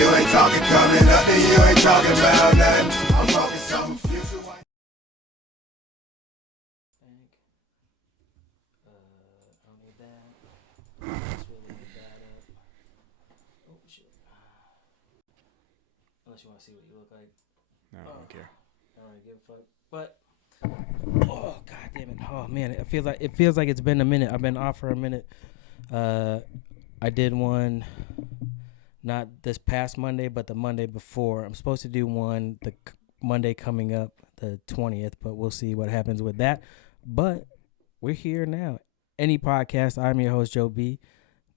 you ain't talking coming up, then you ain't talking about nothing. I'm focused on the future. I don't need that. That's really need that up. Oh shit. Unless you want to see what you look like. No, I don't care. I don't really give a fuck. But oh god damn it. Oh man, it feels like it's been a minute. I've been off for a minute. I did one not this past Monday, but the Monday before. I'm supposed to do one the Monday coming up, the 20th, but we'll see what happens with that. But we're here now. Any podcast, I'm your host, Joe B.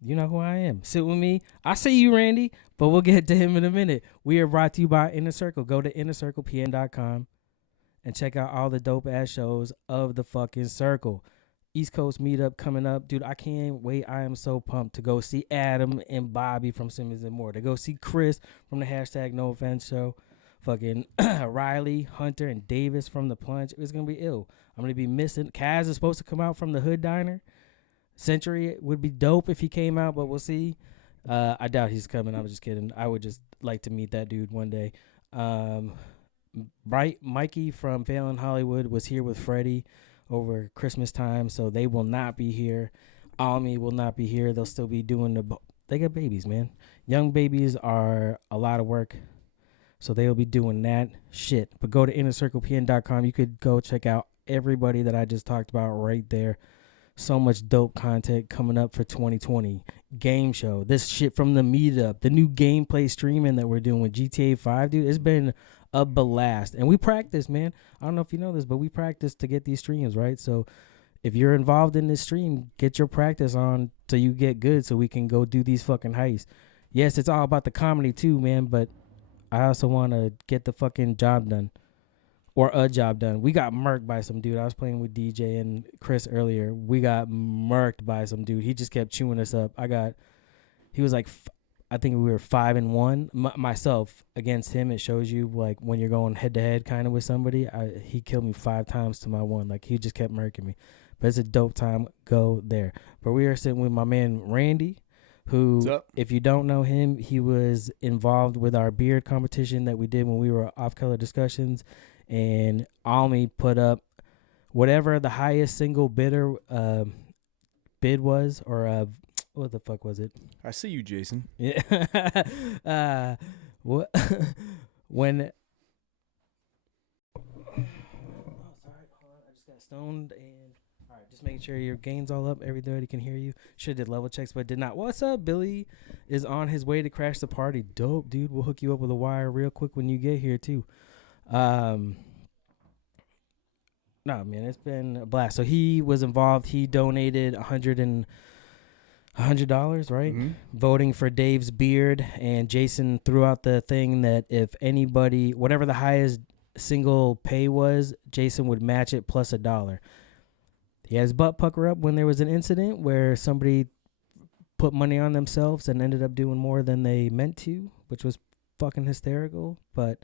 You know who I am. Sit with me. I see you, Randy, but we'll get to him in a minute. We are brought to you by Inner Circle. Go to innercirclepn.com and check out all the dope-ass shows of the fucking Circle. East Coast meetup coming up. Dude, I can't wait. I am so pumped to go see Adam and Bobby from Simmons and More. To go see Chris from the hashtag No Offense Show. Fucking Riley, Hunter, and Davis from The Plunge. It's going to be ill. I'm going to be missing. Kaz is supposed to come out from the Hood Diner. Century would be dope if he came out, but we'll see. I doubt he's coming. I was just kidding. I would just like to meet that dude one day. Mikey from Phelan Hollywood was here with Freddie over Christmas time, so they will not be here. Almy will not be here. They'll still be doing they got babies, man. Young babies are a lot of work, so they'll be doing that shit. But go to innercirclepn.com. You could go check out everybody that I just talked about right there. So much dope content coming up for 2020. Game show. This shit from the meetup. The new gameplay streaming that we're doing with GTA 5, dude. It's been a blast. And we practice, man. I don't know if you know this, but we practice to get these streams, right? So if you're involved in this stream, get your practice on so you get good so we can go do these fucking heists. Yes, it's all about the comedy too, man, but I also want to get the fucking job done. Or a job done. We got murked by some dude. I was playing with DJ and Chris earlier. We got murked by some dude. He just kept chewing us up. He was like, I think we were 5-1. Myself against him, it shows you like when you're going head to head kind of with somebody. He killed me 5 times to my 1. Like he just kept murking me. But it's a dope time. Go there. But we are sitting with my man Randy, who, if you don't know him, he was involved with our beard competition that we did when we were off color discussions. And Almy put up whatever the highest single bidder bid was, or what the fuck was it? I see you, Jason. Yeah. What? When? Oh, sorry. Hold on. I just got stoned and all right. Just making sure your gain's all up. Everybody can hear you. Should have did level checks, but did not. What's up? Billy is on his way to crash the party. Dope, dude. We'll hook you up with a wire real quick when you get here too. No, man, it's been a blast. So he was involved. He donated $100, right? Mm-hmm. Voting for Dave's beard. And Jason threw out the thing that if anybody, whatever the highest single pay was, Jason would match it plus $1. He had his butt pucker up when there was an incident where somebody put money on themselves and ended up doing more than they meant to, which was fucking hysterical. But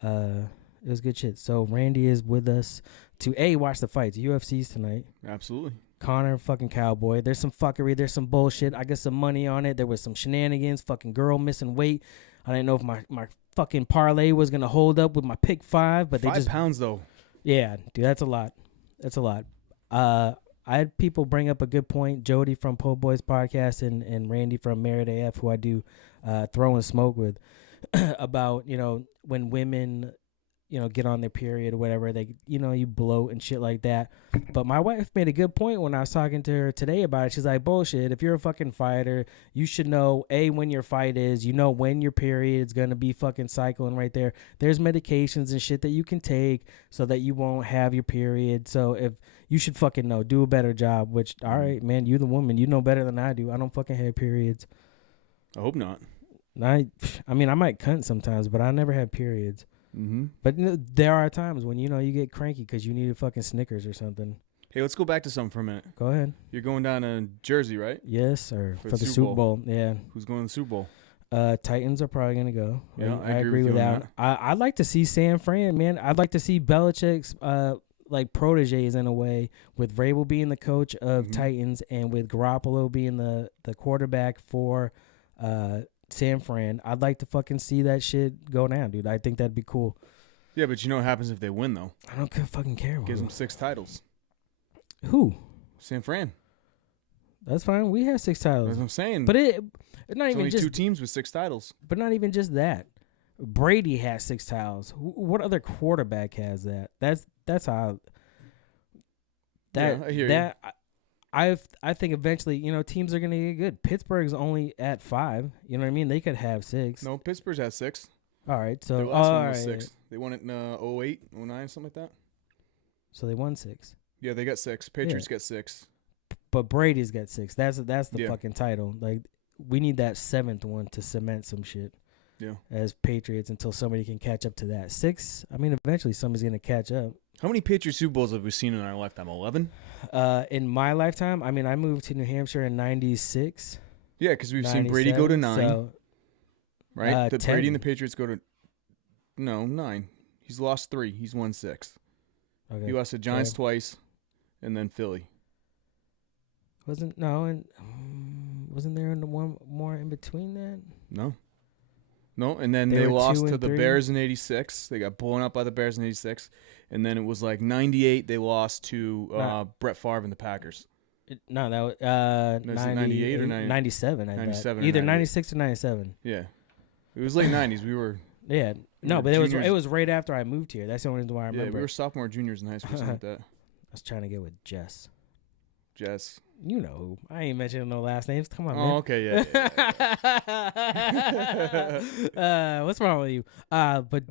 it was good shit. So Randy is with us to watch the fights. UFC's tonight. Absolutely. Connor, fucking cowboy. There's some fuckery. There's some bullshit. I got some money on it. There was some shenanigans. Fucking girl missing weight. I didn't know if my fucking parlay was gonna hold up with my pick 5, but 5 pounds though. Yeah, dude, that's a lot. That's a lot. I had people bring up a good point. Jody from Po Boys Podcast and Randy from Merit AF, who I do Throwing Smoke with, about, when women, get on their period or whatever, they, you bloat and shit like that. But my wife made a good point when I was talking to her today about it. She's like, bullshit. If you're a fucking fighter, you should know, when your fight is, when your period's going to be fucking cycling right there. There's medications and shit that you can take so that you won't have your period. So if you should fucking know, do a better job, which, all right, man, you the woman, you know better than I do. I don't fucking have periods. I hope not. I mean, I might cunt sometimes, but I never had periods. Mm-hmm. But there are times when, you get cranky because you need a fucking Snickers or something. Hey, let's go back to something for a minute. Go ahead. You're going down to Jersey, right? Yes, sir. For the Super Bowl. Yeah. Who's going to the Super Bowl? Titans are probably going to go. Yeah, I agree with that. I'd like to see San Fran, man. I'd like to see Belichick's proteges in a way, with Vrabel being the coach of Titans and with Garoppolo being the quarterback for San Fran. I'd like to fucking see that shit go down, dude. I think that'd be cool. Yeah, but you know what happens if they win, though? I don't fucking care. Gives them 6 titles. Who? San Fran. That's fine. We have 6 titles. That's what I'm saying. But it's not There's even only just 2 teams with 6 titles. But not even just that. Brady has 6 titles. What other quarterback has that? That's how. That Yeah, I hear that I think eventually, teams are gonna get good. Pittsburgh's only at 5. You know what I mean? They could have 6. No, Pittsburgh's at 6. All right, so The last one all was right. 6. They won it in 08, 09, something like that. So they won 6. Yeah, they got 6. Patriots got 6. But Brady's got 6. That's the Yeah. fucking title. Like we need that 7th one to cement some shit. Yeah. As Patriots until somebody can catch up to that. 6. I mean, eventually somebody's gonna catch up. How many Patriot Super Bowls have we seen in our lifetime? 11? In my lifetime, I mean, I moved to New Hampshire in '96. Yeah, because we've seen Brady go to 9, So, right? The 10. Brady and the Patriots go to 9. He's lost 3. He's won 6. okay. He lost to Giants twice, and then Philly. Wasn't there one more in between that? No, and then They they were lost 2 to and the 3? Bears in '86. They got blown up by the Bears in '86, and then it was like '98. They lost to Brett Favre and the Packers. No, that was Was it 98 or 97. 97 or either 98. 96 or 97. Yeah, it was late '90s. We were Yeah, no, were but juniors. it was right after I moved here. That's the only reason why I yeah, remember. we were sophomore, juniors in high school, something like that. I was trying to get with Jess. Jess. You know, I ain't mentioning no last names. Come on, man. Oh, okay, yeah. What's wrong with you? But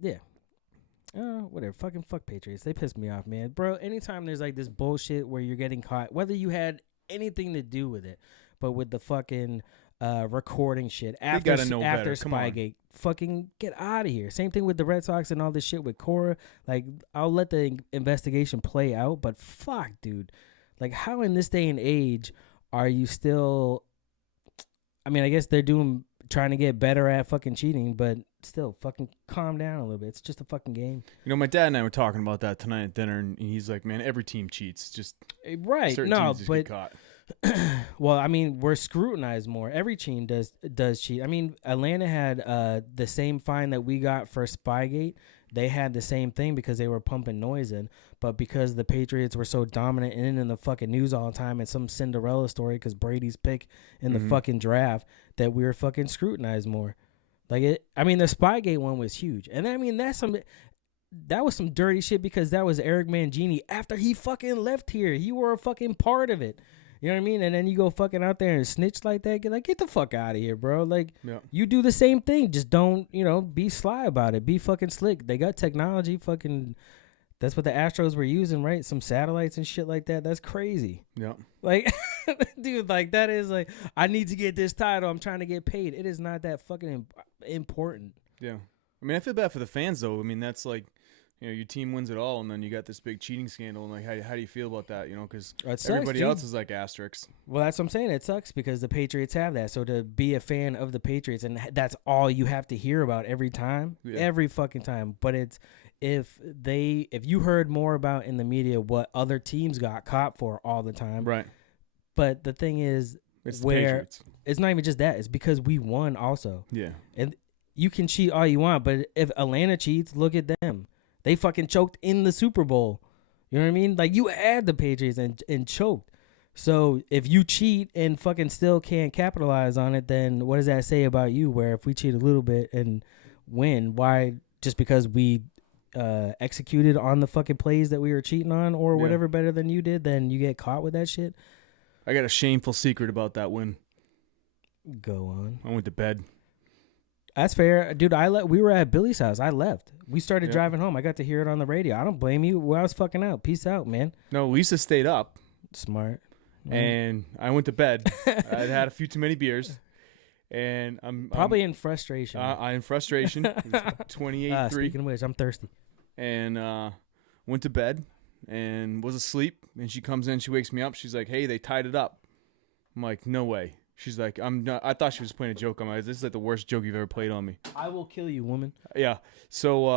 yeah. Whatever. Fuck Patriots. They piss me off, man. Bro, anytime there's like this bullshit where you're getting caught, whether you had anything to do with it, but with the fucking recording shit after gotta know better. Come on. Spygate, fucking get out of here. Same thing with the Red Sox and all this shit with Cora. Like, I'll let the investigation play out, but fuck, dude. Like, how in this day and age are you still? I mean, I guess they're trying to get better at fucking cheating, but still, fucking calm down a little bit. It's just a fucking game. You know, my dad and I were talking about that tonight at dinner, and he's like, "Man, every team cheats. Just Right? certain No, teams just but get caught." well, I mean, we're scrutinized more. Every team does cheat. I mean, Atlanta had the same fine that we got for Spygate. They had the same thing because they were pumping noise in. But because the Patriots were so dominant and in the fucking news all the time, and some Cinderella story because Brady's pick in the fucking draft, that we were fucking scrutinized more. Like I mean, the Spygate one was huge, and I mean that was some dirty shit because that was Eric Mangini after he fucking left here. You were a fucking part of it. You know what I mean? And then you go fucking out there and snitch like that. Get the fuck out of here, bro. Like, you do the same thing. Just don't, be sly about it. Be fucking slick. They got technology. Fucking, that's what the Astros were using, right? Some satellites and shit like that. That's crazy. Yeah. Like, dude, like, that is like, I need to get this title. I'm trying to get paid. It is not that fucking important. Yeah. I mean, I feel bad for the fans, though. I mean, that's like, your team wins it all, and then you got this big cheating scandal. And like, how do you feel about that? Because everybody else is like asterisks. Well, that's what I'm saying. It sucks because the Patriots have that. So to be a fan of the Patriots, and that's all you have to hear about every time, every fucking time. But it's if you heard more about in the media what other teams got caught for all the time, right? But the thing is, it's the Patriots. It's not even just that. It's because we won also. Yeah. And you can cheat all you want, but if Atlanta cheats, look at them. They fucking choked in the Super Bowl. You know what I mean? Like, you had the Patriots and choked. So if you cheat and fucking still can't capitalize on it, then what does that say about you? Where if we cheat a little bit and win, why just because we executed on the fucking plays that we were cheating on or whatever better than you did, then you get caught with that shit? I got a shameful secret about that win. Go on. I went to bed. That's fair. Dude, we were at Billy's house. I left. We started driving home. I got to hear it on the radio. I don't blame you. Well, I was fucking out. Peace out, man. No, Lisa stayed up. Smart. And I went to bed. I'd had a few too many beers. And I'm probably in frustration. I'm in frustration. 28-3. Speaking of which, I'm thirsty. And went to bed and was asleep. And she comes in. She wakes me up. She's like, "Hey, they tied it up." I'm like, "No way." She's like, "I'm not." I thought she was playing a joke on me. This is like the worst joke you've ever played on me. I will kill you, woman. Yeah. So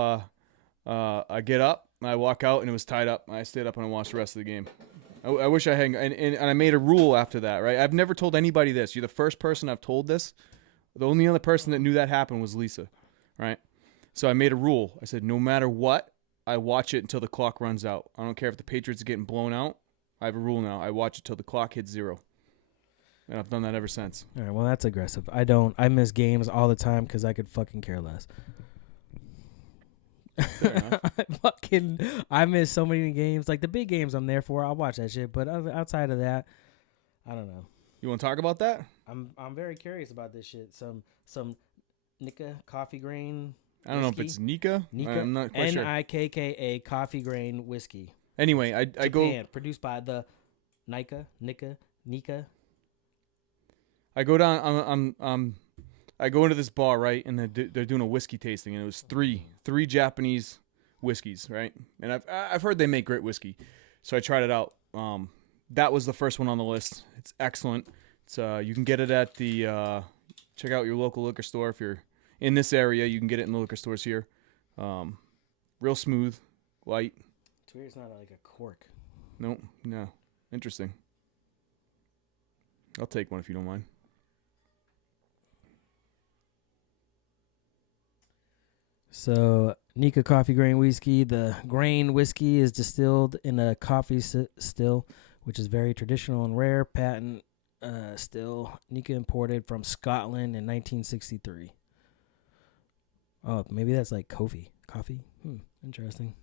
I get up, I walk out, and it was tied up. I stayed up and I watched the rest of the game. I wish I hadn't. And I made a rule after that, right? I've never told anybody this. You're the first person I've told this. The only other person that knew that happened was Lisa, right? So I made a rule. I said, no matter what, I watch it until the clock runs out. I don't care if the Patriots are getting blown out. I have a rule now. I watch it till the clock hits 0. And I've done that ever since. All right, well, that's aggressive. I don't. I miss games all the time because I could fucking care less. Fair enough. I miss so many games. Like the big games I'm there for. I'll watch that shit. But outside of that, I don't know. You want to talk about that? I'm very curious about this shit. Some Nikka coffee grain. I don't know if it's Nikka. I'm not quite sure. Nikka coffee grain whiskey. Anyway, I Japan, produced by the Nikka. I go down. I go into this bar, right, and they're doing a whiskey tasting, and it was three Japanese whiskeys, right? And I've heard they make great whiskey, so I tried it out. That was the first one on the list. It's excellent. It's you can get it at the check out your local liquor store if you're in this area. You can get it in the liquor stores here. Real smooth, light. It's weird. It's not like a cork. No. Interesting. I'll take one if you don't mind. So, Nikka coffee grain whiskey. The grain whiskey is distilled in a coffee still, which is very traditional and rare. Patent still. Nikka imported from Scotland in 1963. Oh, maybe that's like coffee. Interesting.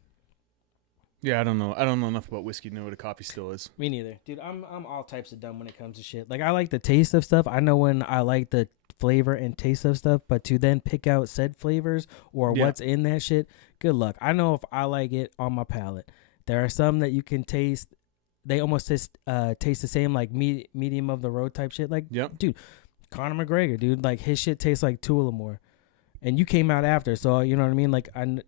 Yeah, I don't know. I don't know enough about whiskey to know what a coffee still is. Me neither. Dude, I'm all types of dumb when it comes to shit. Like, I like the taste of stuff. I know when I like the flavor and taste of stuff, but to then pick out said flavors or what's in that shit, good luck. I know if I like it on my palate. There are some that you can taste. They almost taste the same, like medium of the road type shit. Like, dude, Conor McGregor, dude, like his shit tastes like Tullamore. And you came out after, so you know what I mean? Like, I'm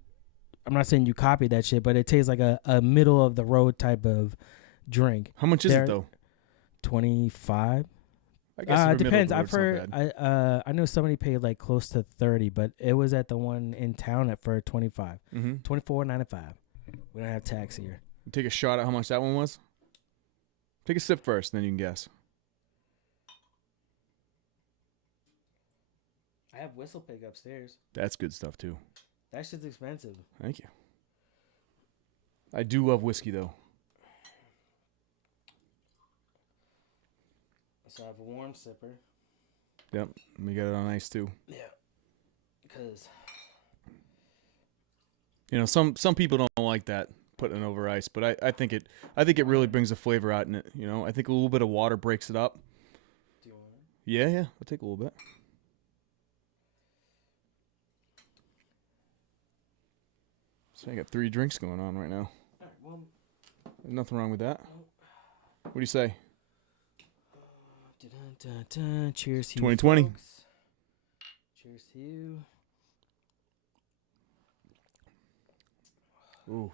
not saying you copied that shit, but it tastes like a middle of the road type of drink. How much is it though? 25. I guess it depends. I've heard. I know somebody paid like close to 30, but it was at the one in town for 25. Mm-hmm. 24.95. We don't have tax here. Take a shot at how much that one was. Take a sip first, then you can guess. I have Whistle Pig upstairs. That's good stuff too. That shit's expensive. Thank you. I do love whiskey though. So I have a warm sipper. Yep, we got it on ice too. Yeah, because you know some people don't like that putting it over ice, but I think it really brings the flavor out in it. You know, I think a little bit of water breaks it up. Do you want it? Yeah, I'll take a little bit. So I got 3 drinks going on right now. All right, well, There's nothing wrong with that. What do you say? Cheers to you, 2020. folks. Cheers to you. Ooh.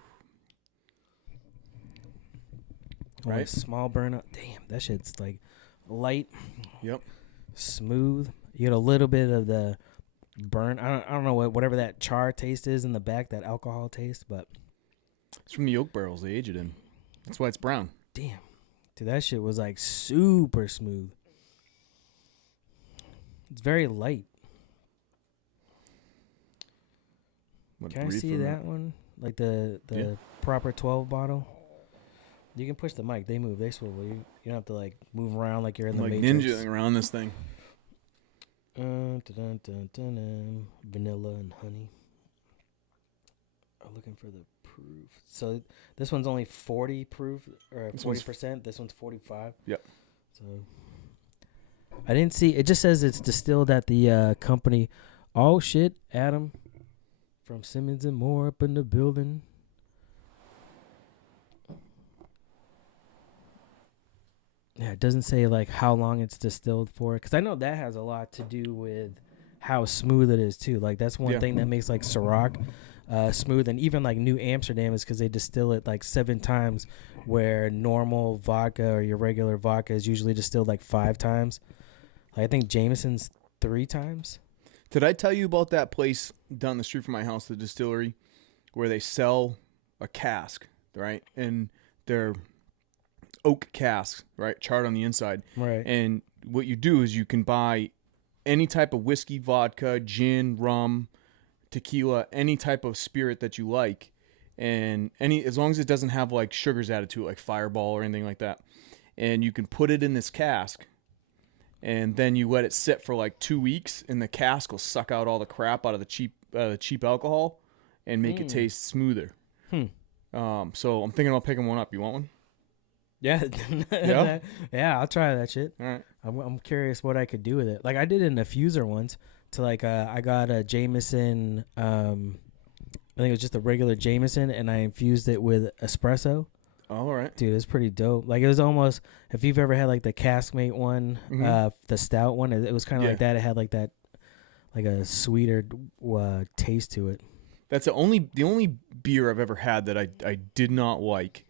Right, small burn up. Damn, that shit's like light. Yep. Smooth. You get a little bit of the burn. I don't know whatever that char taste is in the back, that alcohol taste, but It's from the oak barrels they age it in. That's why it's brown. damn. Dude, that shit was like super smooth. It's very light. Can I see that one? Like the proper 12 bottle? You can push the mic. They move. They swivel. You don't have to like move around like you're in the like Matrix. ninjaing around this thing. Vanilla and honey. I'm looking for the proof. So this one's only 40 proof or 40%. This one's 45. Yep. So I didn't see. It just says it's distilled at the company. Oh shit, Adam from Simmons and Moore up in the building. Yeah, it doesn't say like how long it's distilled for, because I know that has a lot to do with how smooth it is too. Like that's one thing that makes like Ciroc smooth, and even like New Amsterdam is because they distill it like 7 times, where normal vodka or your regular vodka is usually distilled like 5 times. Like I think Jameson's 3 times. Did I tell you about that place down the street from my house, the distillery, where they sell a cask, right? And they're oak casks, right, charred on the inside. Right. And what you do is you can buy any type of whiskey, vodka, gin, rum, tequila, any type of spirit that you like, and as long as it doesn't have like sugars added to it, like Fireball or anything like that, and you can put it in this cask, and then you let it sit for like 2 weeks, and the cask will suck out all the crap out of the cheap alcohol, and make it taste smoother. So I'm thinking about picking one up. You want one? Yeah. Yeah? Yeah, I'll try that shit. All right. I'm curious what I could do with it. Like I did an infuser once to like I got a Jameson. I think it was just a regular Jameson, and I infused it with espresso. All right. Dude, it's pretty dope. Like it was almost, if you've ever had like the Caskmate one, the stout one, it was kind of like that. It had like that, like a sweeter taste to it. That's the only beer I've ever had that I did not like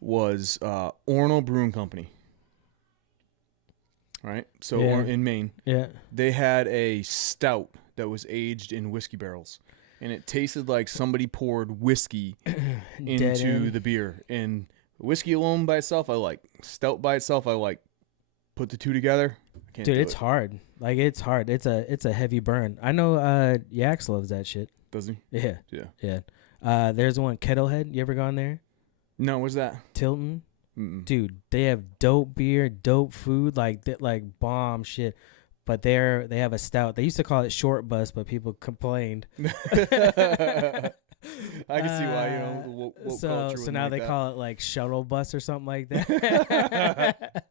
was Orono Brewing Company. Right? So in Maine. Yeah. They had a stout that was aged in whiskey barrels. And it tasted like somebody poured whiskey into the beer. And whiskey alone by itself, I like. Stout by itself, I like. Put the two together, I can't. Dude, it's hard. Like it's hard. It's a heavy burn. I know Yax loves that shit. Does he? Yeah. Yeah. There's one, Kettlehead. You ever gone there? No, what's that? Tilton. Mm-mm. Dude, they have dope beer, dope food, like bomb shit. But they have a stout. They used to call it Short Bus, but people complained. I can see why, woke culture. So now they call it like Shuttle Bus or something like that.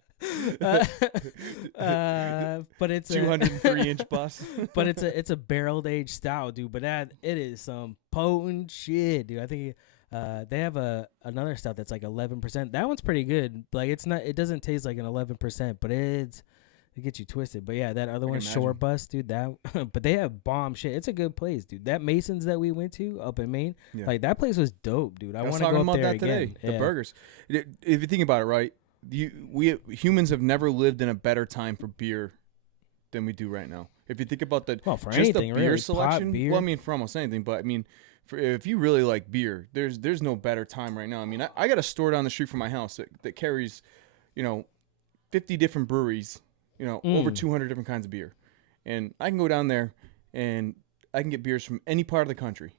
But it's 203-inch bus. But it's a barrel aged stout, dude. But it is some potent shit, dude. I think they have another stout that's like 11%. That one's pretty good. Like it doesn't taste like an 11%, but it gets you twisted. But yeah, that other one, Short Bus, dude. But they have bomb shit. It's a good place, dude. That Mason's that we went to up in Maine, like that place was dope, dude. I want to go up there again. The burgers. If you think about it, right? We humans have never lived in a better time for beer than we do right now. If you think about the beer really, selection, beer. Well, I mean, for almost anything, but I mean, if you really like beer, there's no better time right now. I mean, I got a store down the street from my house that carries, 50 different breweries, over 200 different kinds of beer, and I can go down there and I can get beers from any part of the country.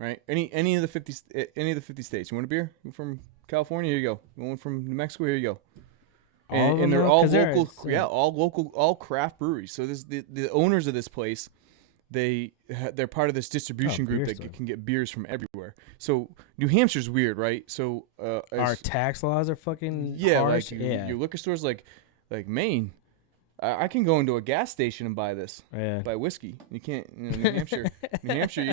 Right? Any of the 50 states. You want a beer? You're from California? Here you go. You want one from New Mexico? Here you go. And they're all local. All local, all craft breweries. So the owners of this place, they're part of this distribution group that can get beers from everywhere. So New Hampshire's weird, right? So our tax laws are fucking harsh. Like your liquor stores like Maine. I can go into a gas station and buy this. Yeah. Buy whiskey. You can't. New Hampshire.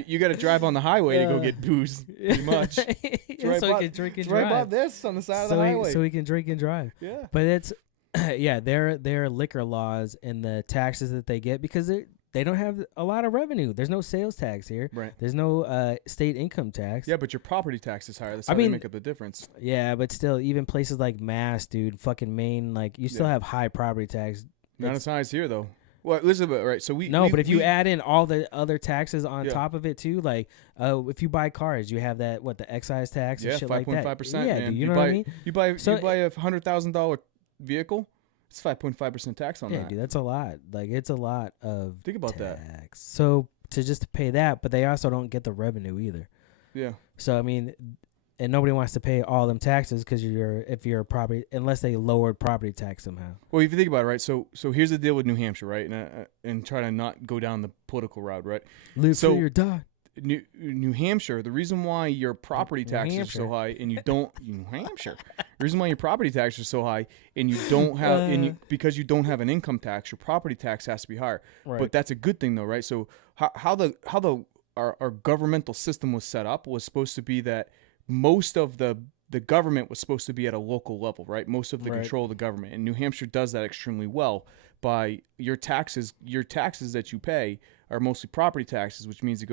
You got to drive on the highway to go get booze. Pretty much. So we can drink and drive. Right about this on the side of the highway. So we can drink and drive. Yeah. But it's their liquor laws and the taxes that they get, because they don't have a lot of revenue. There's no sales tax here. Right. There's no state income tax. Yeah, but your property tax is higher. That's how they make up the difference. Yeah, but still, even places like Mass, dude, fucking Maine, like you still have high property tax. Not as high as here, though. Well, listen, right? So but if you add in all the other taxes on top of it too, like if you buy cars, you have that the excise tax and shit like that. 5.5%. Yeah, dude, you know what I mean. You buy a $100,000 vehicle, it's 5.5% tax on that. Yeah, dude, that's a lot. Like it's a lot of think about tax. that. So to pay that, but they also don't get the revenue either. Yeah. So I mean. And nobody wants to pay all them taxes because if you're a property, unless they lowered property tax somehow. Well, if you think about it, right? So here's the deal with New Hampshire, right? And try to not go down the political route, right? Live free or die. New Hampshire, the reason why your property taxes are so high and you don't New Hampshire, the reason why your property taxes are so high and you don't have because you don't have an income tax, your property tax has to be higher. Right. But that's a good thing though, right? So how our governmental system was set up was supposed to be that most of the government was supposed to be at a local level, right? Most of the control of the government. And New Hampshire does that extremely well by your taxes that you pay are mostly property taxes, which means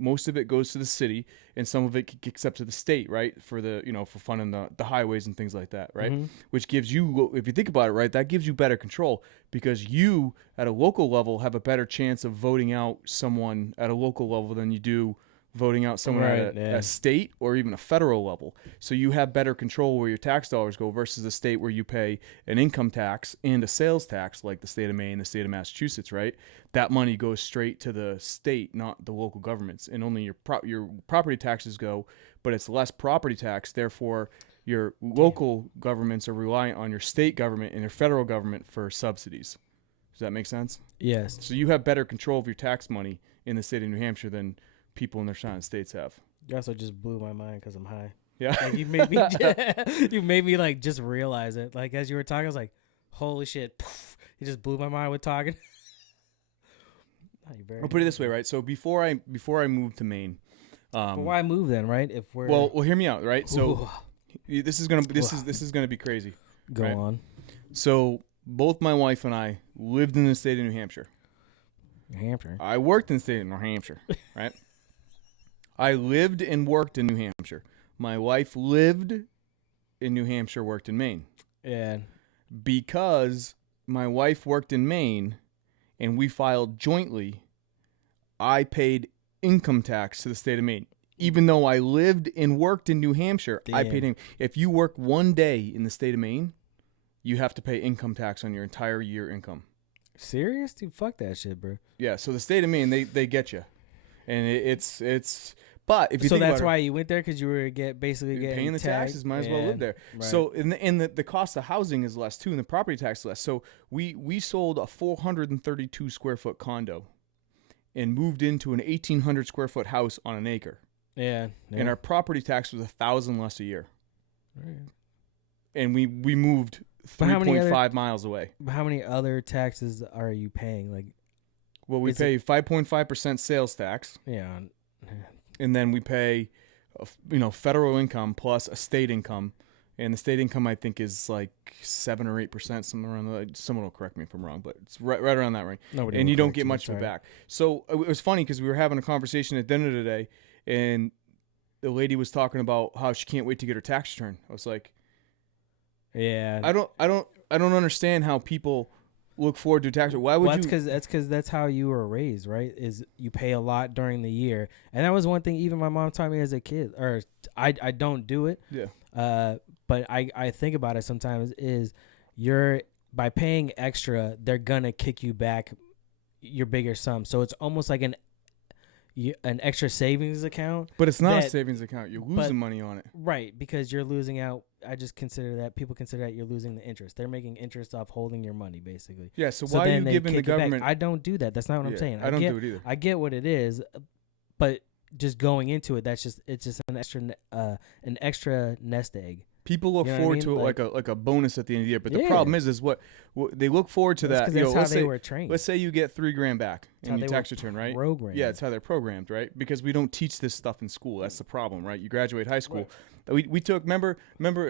most of it goes to the city and some of it gets up to the state, right? For for funding the highways and things like that, right? Mm-hmm. Which gives you, if you think about it, right, that gives you better control because you at a local level have a better chance of voting out someone at a local level than you do voting out someone at a state or even a federal level. So you have better control where your tax dollars go versus a state where you pay an income tax and a sales tax, like the state of Maine, the state of Massachusetts, right? That money goes straight to the state, not the local governments, and only your property taxes go, but it's less property tax. Therefore, your local governments are reliant on your state government and your federal government for subsidies. Does that make sense? Yes. So you have better control of your tax money in the state of New Hampshire than people in their surrounding states have. You also just blew my mind because I'm high. Yeah. Like you made me like just realize it. Like as you were talking, I was like, "Holy shit!" Poof. You just blew my mind with talking. I'll put it this way, right? So before I moved to Maine, but why move then, right? If we're well, hear me out, right? So this is gonna be crazy. Go right? on. So both my wife and I lived in the state of New Hampshire. New Hampshire. I worked in the state of New Hampshire, right? I lived and worked in New Hampshire. My wife lived in New Hampshire, worked in Maine. Yeah. Because my wife worked in Maine and we filed jointly, I paid income tax to the state of Maine. Even though I lived and worked in New Hampshire, I paid income. If you work one day in the state of Maine, you have to pay income tax on your entire year income. Serious? Dude, fuck that shit, bro. Yeah, so the state of Maine, they get you. And it's but if you so think that's about why you went there, because you were basically getting paying the tagged. taxes, might as well live there. Right. So and the cost of housing is less too, and the property tax is less. So we sold a 432 square foot condo and moved into an 1,800 square foot house on an acre. Yeah. And our property tax was $1,000 less a year. Right. And we moved 3.5 miles away. How many other taxes are you paying? Like, well, we pay 5.5% sales tax. Yeah. And then we pay, federal income plus a state income, and the state income I think is like 7 or 8%, something around that. Someone will correct me if I'm wrong, but it's right around that range. And you don't get much of it back. So it was funny because we were having a conversation at dinner today, and the lady was talking about how she can't wait to get her tax return. I was like, yeah, I don't understand how people look forward to tax. Why would you? That's because that's how you were raised, right? Is you pay a lot during the year, and that was one thing even my mom taught me as a kid. Or I don't do it. Yeah. But I think about it sometimes. Is by paying extra, they're gonna kick you back your bigger sum. So it's almost like an extra savings account. But it's not a savings account. You're losing money on it. Right, because you're losing out. I just consider that people consider that you're losing the interest. They're making interest off holding your money, basically. Yeah, so why are you giving the government... I don't do that. That's not what I'm saying. I don't do it either. I get what it is, but just going into it, it's just an extra nest egg. People look forward to it like a bonus at the end of the year, but the problem is what they look forward to that. That's how they were trained. Let's say you get $3,000 back in your tax return, right? Programmed. Yeah, it's how they're programmed, right? Because we don't teach this stuff in school. That's the problem, right? You graduate high school. Right. We took remember.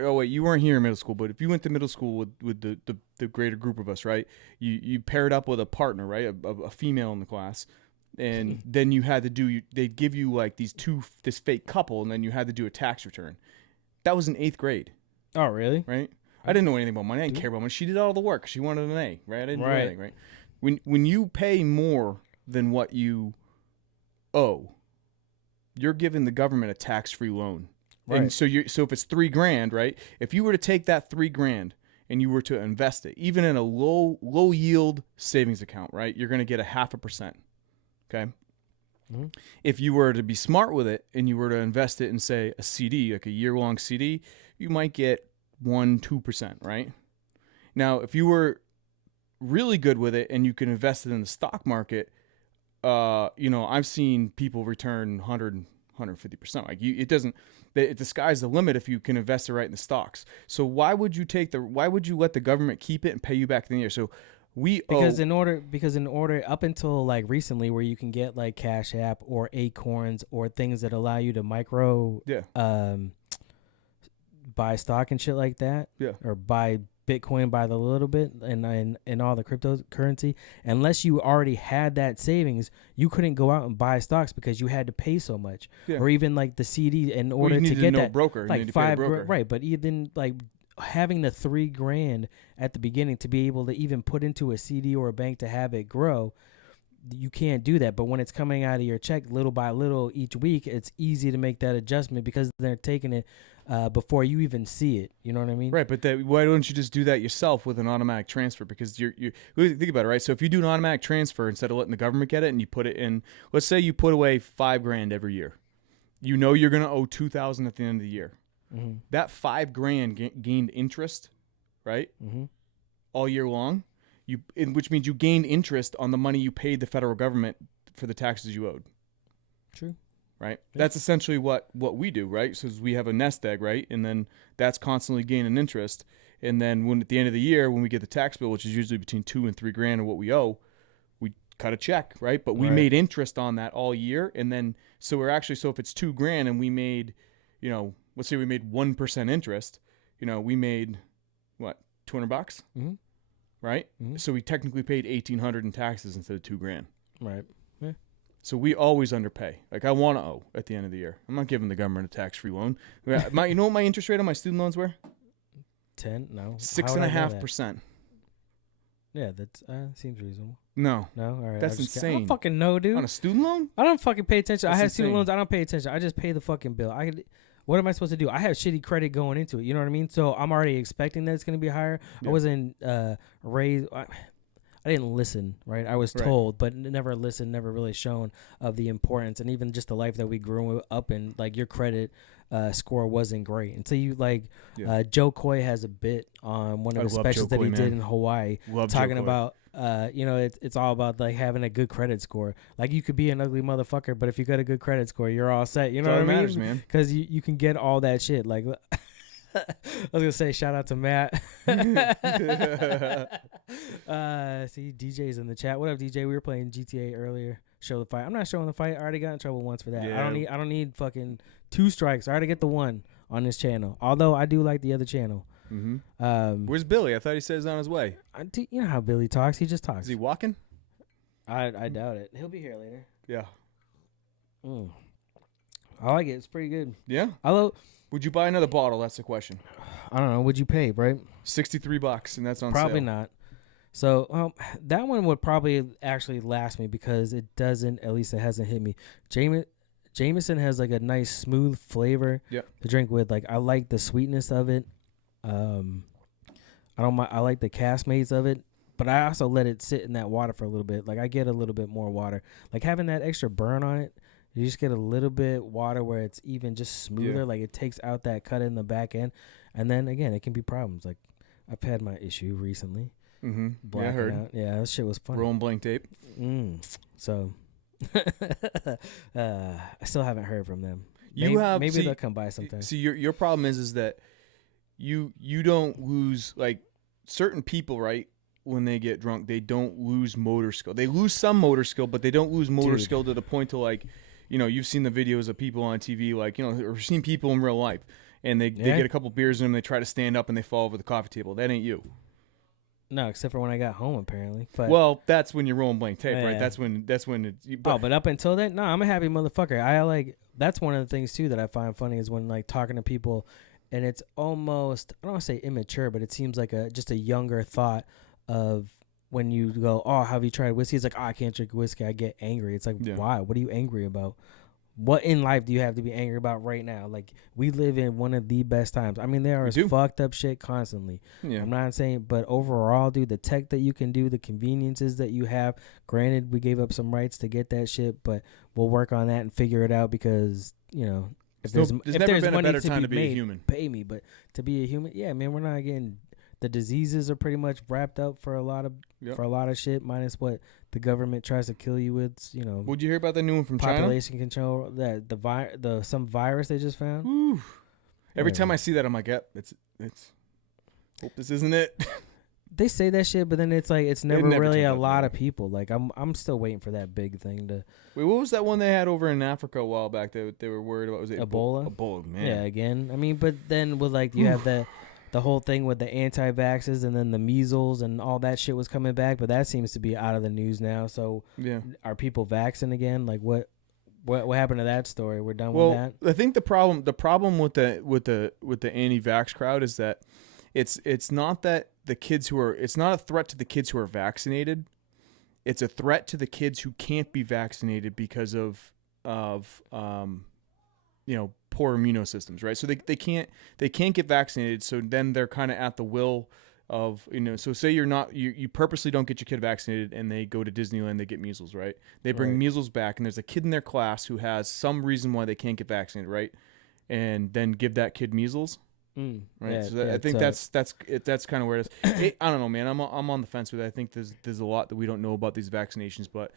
Oh wait, you weren't here in middle school, but if you went to middle school with the greater group of us, right? You paired up with a partner, right? A female in the class. And then you had to they'd give you like this fake couple, and then you had to do a tax return. That was in 8th grade. Oh, really? Right? I didn't know anything about money. I didn't care about money. She did all the work. She wanted an A, right? I didn't do anything, right? When you pay more than what you owe, you're giving the government a tax-free loan. Right. And so if it's $3,000, right? If you were to take that $3,000 and you were to invest it, even in a low yield savings account, right? You're going to get 0.5%. Okay? Mm-hmm. If you were to be smart with it and you were to invest it in, say, a CD, like a year-long CD, you might get 1-2%, right? Now, if you were really good with it and you can invest it in the stock market, I've seen people return 150%. Like the sky's the limit if you can invest it right in the stocks. So why would you let the government keep it and pay you back in the year? So because in order up until like recently, where you can get like Cash App or Acorns or things that allow you to buy stock and shit like that, or buy Bitcoin by the little bit and all the cryptocurrency, unless you already had that savings, you couldn't go out and buy stocks because you had to pay so much, or even like the CD in order to get that broker, like $5,000, right? But even like having the $3,000 at the beginning to be able to even put into a CD or a bank to have it grow, you can't do that. But when it's coming out of your check little by little each week, it's easy to make that adjustment because they're taking it before you even see it. You know what I mean? Right, but why don't you just do that yourself with an automatic transfer? Because you think about it, right? So if you do an automatic transfer instead of letting the government get it, and you put it in, let's say you put away $5,000 every year, you know you're gonna owe $2,000 at the end of the year. Mm-hmm. That $5,000 gained interest, right? Mm-hmm. All year long, which means you gained interest on the money you paid the federal government for the taxes you owed. True. Right? Yeah. That's essentially what we do, right? So we have a nest egg, right? And then that's constantly gaining interest. And then when at the end of the year, when we get the tax bill, which is usually between $2,000 and $3,000 of what we owe, we cut a check, right? But we made interest on that all year. And then, so if it's $2,000 and we made, let's say we made 1% interest, we made what, $200? Mm-hmm. Right? Mm-hmm. So we technically paid $1,800 in taxes instead of $2,000. Right. Yeah. So we always underpay. Like I want to owe at the end of the year. I'm not giving the government a tax-free loan. You know what my interest rate on my student loans were? 10? No. 6.5%. Yeah, that seems reasonable. No. No? All right. That's I insane. don't fucking know, dude. On a student loan? I don't fucking pay attention. That's I have student insane. loans. I don't pay attention. I just pay the fucking bill. What am I supposed to do? I have shitty credit going into it. You know what I mean? So I'm already expecting that it's going to be higher. Yeah. I wasn't raised. I didn't listen, right? I was told, but never listened, never really shown of the importance. And even just the life that we grew up in, like your credit score wasn't great. Until you, Joe Coy has a bit on one of the specials that he did in Hawaii talking about, it's all about like having a good credit score. Like you could be an ugly motherfucker, but if you got a good credit score, you're all set. You know what I mean? Matters, man. Because you can get all that shit. Like, I was gonna say shout out to Matt. See, DJ's in the chat. What up, DJ? We were playing GTA earlier. Show the fight. I'm not showing the fight. I already got in trouble once for that. Yeah. I don't need fucking 2 strikes. I already get the one on this channel. Although I do like the other channel. Mm-hmm. Where's Billy? I thought he said he's on his way. You know how Billy talks. He just talks. Is he walking? I doubt it. He'll be here later. Yeah. I like it. It's pretty good. Yeah. Although, would you buy another bottle? That's the question. I don't know. Would you pay, right? $63, and that's on Probably sale. not. So that one would probably actually last me because it doesn't. At least it hasn't hit me. Jameson has like a nice smooth flavor to drink with. Like I like the sweetness of it. I don't mind. I like the castmates of it, but I also let it sit in that water for a little bit. Like I get a little bit more water. Like having that extra burn on it. You just get a little bit water where it's even just smoother. Yeah. Like it takes out that cut in the back end. And then again, it can be problems. Like I've had my issue recently. Mm-hmm. Yeah, I Blacking heard. out. Yeah, that shit was funny. Rolling blank tape. So I still haven't heard from them. Maybe they'll come by sometime. See, your problem is that you don't lose, like, certain people, right? When they get drunk, they don't lose motor skill. They lose some motor skill, but they don't lose motor skill to the point to, like, you've seen the videos of people on TV, like, or seen people in real life, and they get a couple beers in them, they try to stand up, and they fall over the coffee table. That ain't you. No, except for when I got home, apparently. But well, that's when you're rolling blank tape, right? That's when but up until then, no, I'm a happy motherfucker. That's one of the things too that I find funny is when like talking to people, and it's almost, I don't want to say immature, but it seems like just a younger thought of when you go, oh, have you tried whiskey? It's like, oh, I can't drink whiskey. I get angry. It's like, why? What are you angry about? What in life do you have to be angry about right now? Like, we live in one of the best times. I mean, there is fucked up shit constantly. Yeah. I'm not saying, but overall, dude, the tech that you can do, the conveniences that you have, granted, we gave up some rights to get that shit, but we'll work on that and figure it out because, if there's money to be made, human. Pay me. But to be a human, yeah, man, we're not getting, the diseases are pretty much wrapped up for a lot of shit, minus what the government tries to kill you with, Would you hear about the new one from population control, that some virus they just found? Ooh. Every time I see that, I'm like, yep, it's hope this isn't it. They say that shit, but then it's like it's never really a lot of people. Like I'm still waiting for that big thing to. Wait, what was that one they had over in Africa a while back? They were worried about, was it Ebola? Ebola, man. Yeah, again. I mean, but then with like you have the whole thing with the anti-vaxxers and then the measles and all that shit was coming back, but that seems to be out of the news now. So are people vaccinating again? Like what happened to that story? We're done with that. I think the problem with the anti-vax crowd is that it's not that it's not a threat to the kids who are vaccinated. it's a threat to the kids who can't be vaccinated because of poor immunosystems, right? So they can't get vaccinated. So then they're kind of at the will of, so say you purposely don't get your kid vaccinated and they go to Disneyland, they get measles, right? They bring measles back and there's a kid in their class who has some reason why they can't get vaccinated, right? And then give that kid measles. Right. Yeah, So I think that's kind of where it is. I don't know, man. I'm on the fence with it. I think there's a lot that we don't know about these vaccinations, but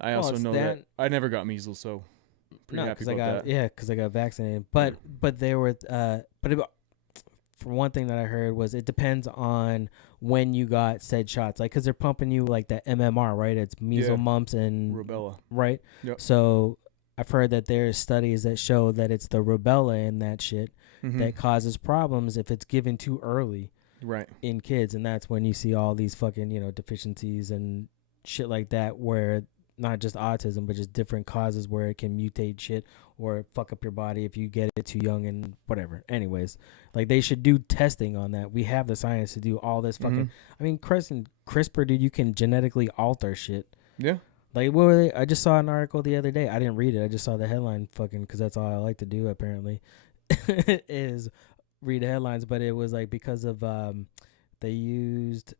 I also know that I never got measles, so pretty happy about that. Because I got vaccinated. But they were for one thing that I heard was it depends on when you got said shots, like because they're pumping you like the MMR, right? It's measles, mumps, and rubella, right? Yep. So I've heard that there's studies that show that it's the rubella in that shit that causes problems if it's given too early, right, in kids, and that's when you see all these fucking deficiencies and shit like that, where not just autism but just different causes where it can mutate shit or fuck up your body if you get it too young and whatever. Anyways, like they should do testing on that. We have the science to do all this fucking. I mean, CRISPR, dude, you can genetically alter shit. Yeah. Like, what were they? I just saw an article the other day. I didn't read it. I just saw the headline, fucking, because that's all I like to do, apparently, is read the headlines. But it was like because of they used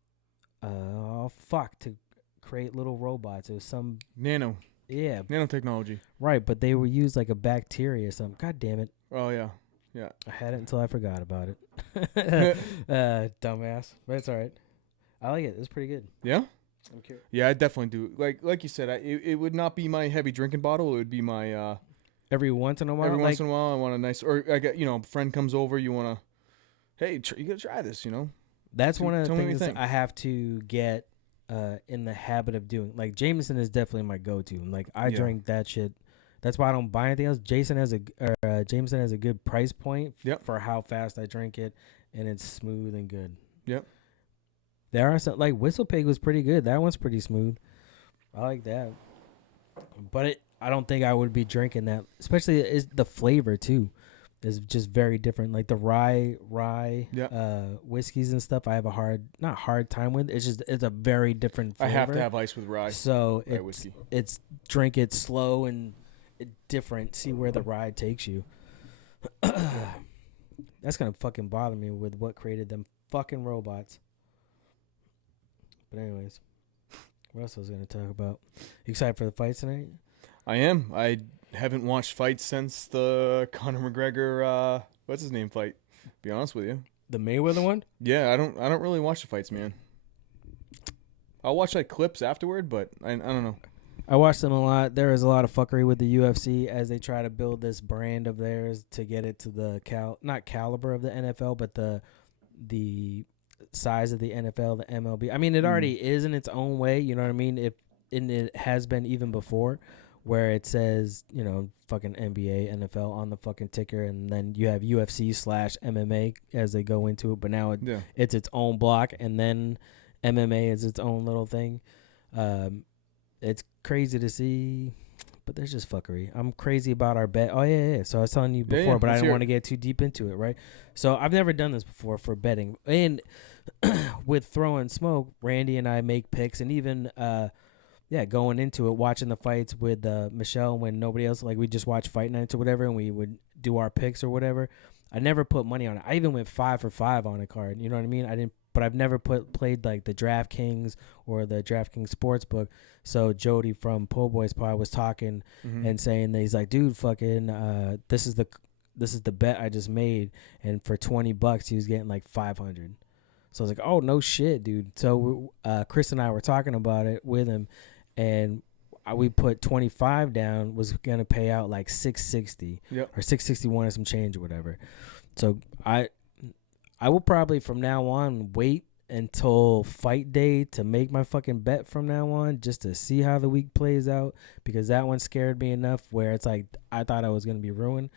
to create little robots. It was some nanotechnology. Right, but they were used like a bacteria or something. God damn it. Oh yeah. I had it until I forgot about it. Dumbass, but it's all right. I like it. It's pretty good. Yeah. I'm curious. Yeah, I definitely do. Like you said, it would not be my heavy drinking bottle. It would be my every once in a while. Once in a while, I want a nice, or I get a friend comes over. You want to, hey, you gotta try this. That's one of the things I have to get in the habit of doing. Like Jameson is definitely my go-to. Like I drink that shit. That's why I don't buy anything else. Jameson has a good price point for how fast I drink it, and it's smooth and good. Yep. There are some, like Whistle Pig was pretty good. That one's pretty smooth. I like that. But I don't think I would be drinking that. Especially the flavor too is just very different. Like the rye whiskeys and stuff. I have not hard time with. It's a very different flavor. I have to have ice with rye. So whiskey. It's drink it slow and different. See where the rye takes you. That's gonna fucking bother me with what created them fucking robots. But anyways, what else I was going to talk about? You excited for the fights tonight? I am. I haven't watched fights since the Conor McGregor, what's his name fight, to be honest with you. The Mayweather one? Yeah, I don't really watch the fights, man. I'll watch like clips afterward, but I don't know. I watched them a lot. There is a lot of fuckery with the UFC as they try to build this brand of theirs to get it to the not caliber of the NFL, but the size of the NFL, the MLB. I mean, it already is in its own way, you know what I mean? It has been even before, where it says, fucking NBA, NFL on the fucking ticker, and then you have UFC/MMA as they go into it, but now it's its own block, and then MMA is its own little thing. It's crazy to see, but there's just fuckery. I'm crazy about our bet. Oh, yeah. So I was telling you before, but I didn't want to get too deep into it, right? So I've never done this before for betting. And with throwing smoke, Randy and I make picks, and even, going into it, watching the fights with Michelle when nobody else, like we just watch fight nights or whatever, and we would do our picks or whatever. I never put money on it. I even went 5 for 5 on a card. You know what I mean? But I've never played like the DraftKings or the DraftKings Sportsbook. So Jody from Po Boys Pod was talking and saying that he's like, dude, fucking, this is the bet I just made, and for $20 he was getting like 500. So I was like, oh no shit, dude. So Chris and I were talking about it with him, and we put 25 down, was gonna pay out like 660 or 661 or some change or whatever. So I will probably from now on wait until fight day to make my fucking bet from now on, just to see how the week plays out, because that one scared me enough where it's like I thought I was going to be ruined.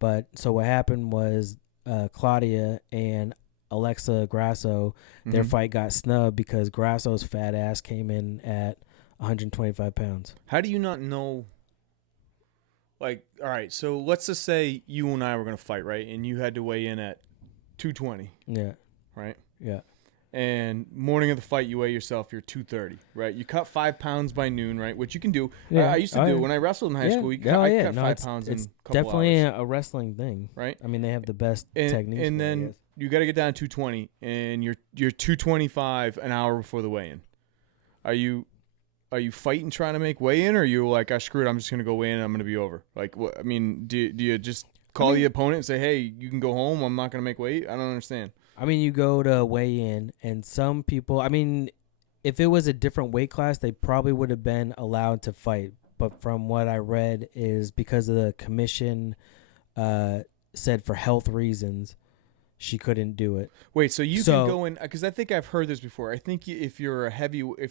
But so what happened was Claudia and Alexa Grasso, their fight got snubbed because Grasso's fat ass came in at 125 pounds. How do you not know? Like, all right, so let's just say you and I were going to fight, right? And you had to weigh in at 220. Yeah. Right? Yeah. and morning of the fight, you weigh yourself, you're 230, right? You cut 5 pounds by noon, right? Which you can do. Yeah. I used to do when I wrestled in high school. I cut 5 pounds in a couple definitely hours. a wrestling thing, right? I mean, they have the best techniques. And then you got to get down to 220, and you're 225 an hour before the weigh-in. Are you fighting trying to make weigh-in, or are you like, screw it, I'm just gonna go weigh-in and I'm gonna be over? Like, what? I mean, do you just call the opponent and say, hey, you can go home, I'm not gonna make weight? I don't understand. I mean, you go to weigh in, and some people, I mean, if it was a different weight class, they probably would have been allowed to fight. But from what I read is because of the commission said for health reasons, she couldn't do it. Wait, so you can go in, because I think I've heard this before. I think if you're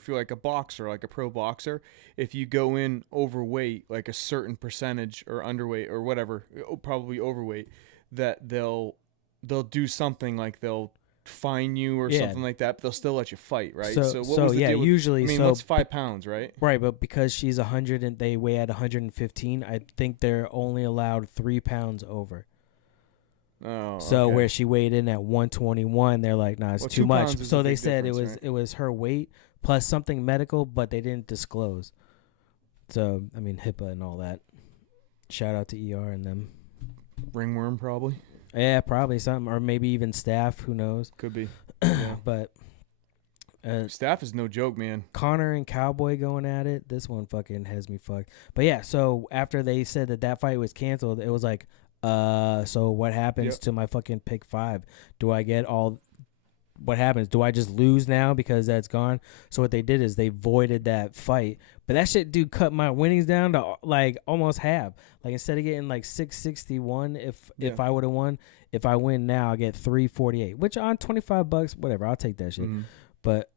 like a boxer, like a pro boxer, if you go in overweight, like a certain percentage or underweight or whatever, probably overweight, that they'll do something like they'll fine you or something like that, but they'll still let you fight, right? So what was the deal with, usually, I mean, what's 5 pounds, right? Right, but because she's 100 and they weigh at 115, I think they're only allowed 3 pounds over. Oh, so okay. where she weighed in at 121, they're like, nah, it's too much. So they said it was her weight plus something medical, but they didn't disclose. So I mean, HIPAA and all that. Shout out to ER and them. Ringworm, probably. Yeah, probably something, or maybe even staff. Who knows? Could be. Yeah. But staff is no joke, man. Connor and Cowboy going at it. This one fucking has me fucked. But yeah, so after they said that fight was canceled, it was like, so what happens to my fucking pick 5? Do I get all? What happens? Do I just lose now because that's gone? So what they did is they voided that fight. But that shit, dude, cut my winnings down to like almost half. Like instead of getting like 661, if I would have won, if I win now, I get 348. Which on $25, whatever, I'll take that shit. Mm-hmm. But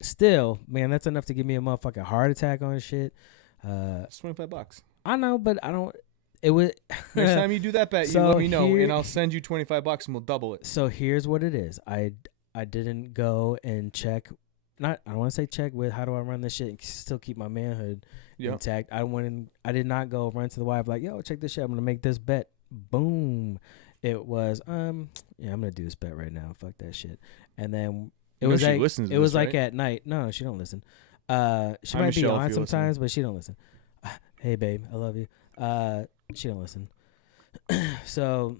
still, man, that's enough to give me a motherfucking heart attack on shit. It's $25. I know, but I don't. It was next time you do that bet, you let me know, and I'll send you $25 and we'll double it. So here's what it is. I didn't go and check. I don't want to say check with how do I run this shit and still keep my manhood intact. I did not go run to the wife like, yo, check this shit. I'm gonna make this bet. Boom. It was I'm gonna do this bet right now. Fuck that shit. And then it was like at night. No, she don't listen. She might be on sometimes, but she don't listen. Hey babe, I love you. She don't listen. So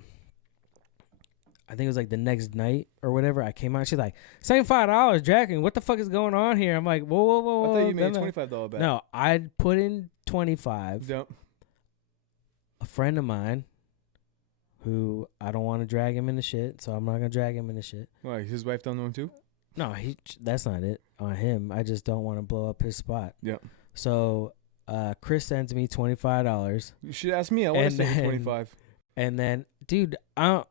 I think it was like the next night or whatever. I came out. She's like, same $5, Jackie. What the fuck is going on here? I'm like, whoa. I thought you made a $25 bet. No, I put in 25. Yep. A friend of mine, who I don't want to drag him into shit, so I'm not gonna drag him into shit. Why? His wife don't know him too? No, that's not it on him. I just don't want to blow up his spot. Yep. So Chris sends me $25. You should ask me. I want to send you 25. And then, dude, I'm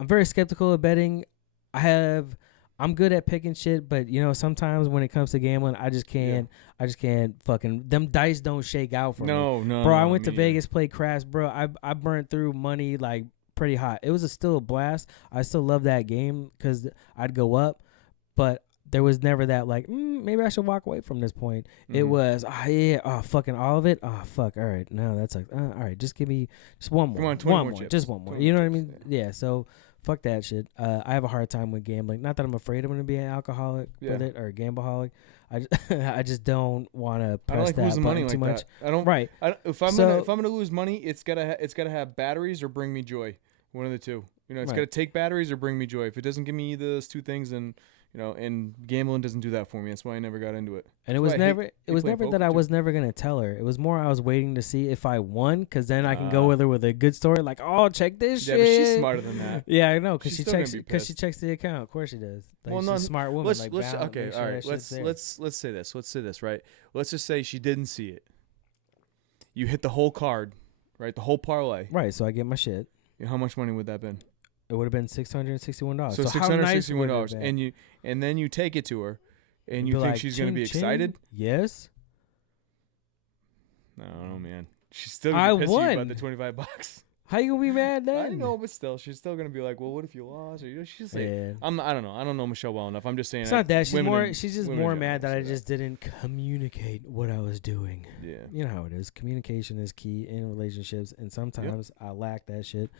very skeptical of betting. I'm good at picking shit, but sometimes when it comes to gambling, I just can't. Yeah. I just can't fucking. Them dice don't shake out for me. No, bro. I went to Vegas, played craps, bro. I burnt through money like pretty hot. It was still a blast. I still love that game because I'd go up, but there was never that like maybe I should walk away from this point. Mm-hmm. It was fucking all of it. Oh fuck, all right, no, that's like all right. Just give me just one more, just one more. You know what I mean? Yeah. So. Fuck that shit. I have a hard time with gambling. Not that I'm afraid I'm going to be an alcoholic with it or a gambleaholic. I just don't want to press that button money too like much. That. I don't. Right. If I'm gonna lose money, it's gotta have batteries or bring me joy. One of the two. It's gotta take batteries or bring me joy. If it doesn't give me those two things, then and gambling doesn't do that for me. That's why I never got into it. And it was never that I was never gonna tell her. It was more I was waiting to see if I won, because then I can go with her with a good story, like, oh, check this shit. Yeah, but she's smarter than that. Yeah, I know, because she checks the account. Of course she does. Like, she's a smart woman. Let's say this, right? Let's just say she didn't see it. You hit the whole card, right? The whole parlay. Right. So I get my shit. How much money would that have been? It would have been $661. So $661, and then you take it to her, and you think she's going to be excited? Yes. I don't know, man. She's still going to be pissed about the $25. How you gonna be mad then? I know, but still, she's still gonna be like, "Well, what if you lost?" Or she's like, I don't know. I don't know Michelle well enough. I'm just saying. It's not that she's just more mad that I just didn't communicate what I was doing. Yeah. You know how it is. Communication is key in relationships, and sometimes I lack that shit.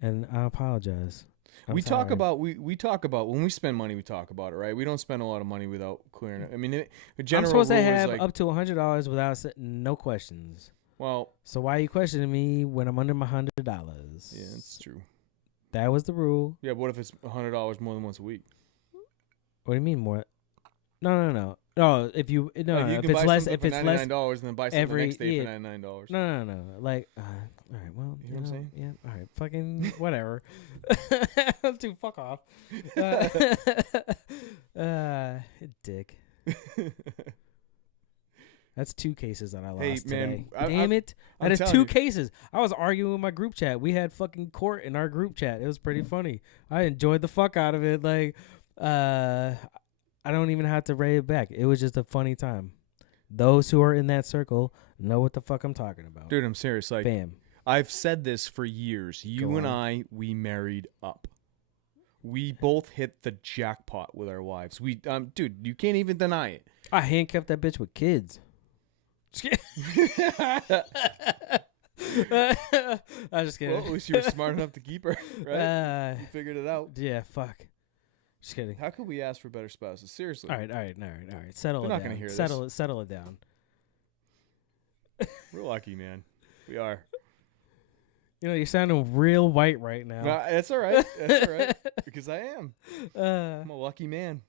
And I apologize. We talk about when we spend money, we talk about it, right? We don't spend a lot of money without clearing it. I mean, the general I'm supposed to rule is have like, up to $100 without no questions. well, So why are you questioning me when I'm under my $100? yeah, that's true. That was the rule. Yeah, but what if it's $100 more than once a week? What do you mean more? No. No, if you Like, no, you if can it's buy less, something if for it's less, $99 and then buy something the next day yeah. for $99. No. Like, all right, well, You know what I'm saying? Yeah, all right, fucking whatever. Dude, fuck off. Dick. That's 2 cases that I lost Hey, today. man, Damn it. I'm That is telling 2 you. cases. I was arguing with my group chat. We had fucking court in our group chat. It was pretty funny. I enjoyed the fuck out of it. Like, I don't even have to rate it back. It was just a funny time. Those who are in that circle know what the fuck I'm talking about. Dude, I'm serious. Like, Bam. I've said this for years. You Go and on. we married up. We both hit the jackpot with our wives. We, dude, you can't even deny it. I handcuffed that bitch with kids. I'm just kidding. Well, at least you were smart enough to keep her, right? You figured it out. Yeah, fuck. Just kidding. How could we ask for better spouses? Seriously. All right. Settle They're it not down. gonna hear this. Settle it down. We're lucky, man. We are. You know, you're sounding real white right now. That's all right. That's all right. Because I am. Uh, I'm a lucky man.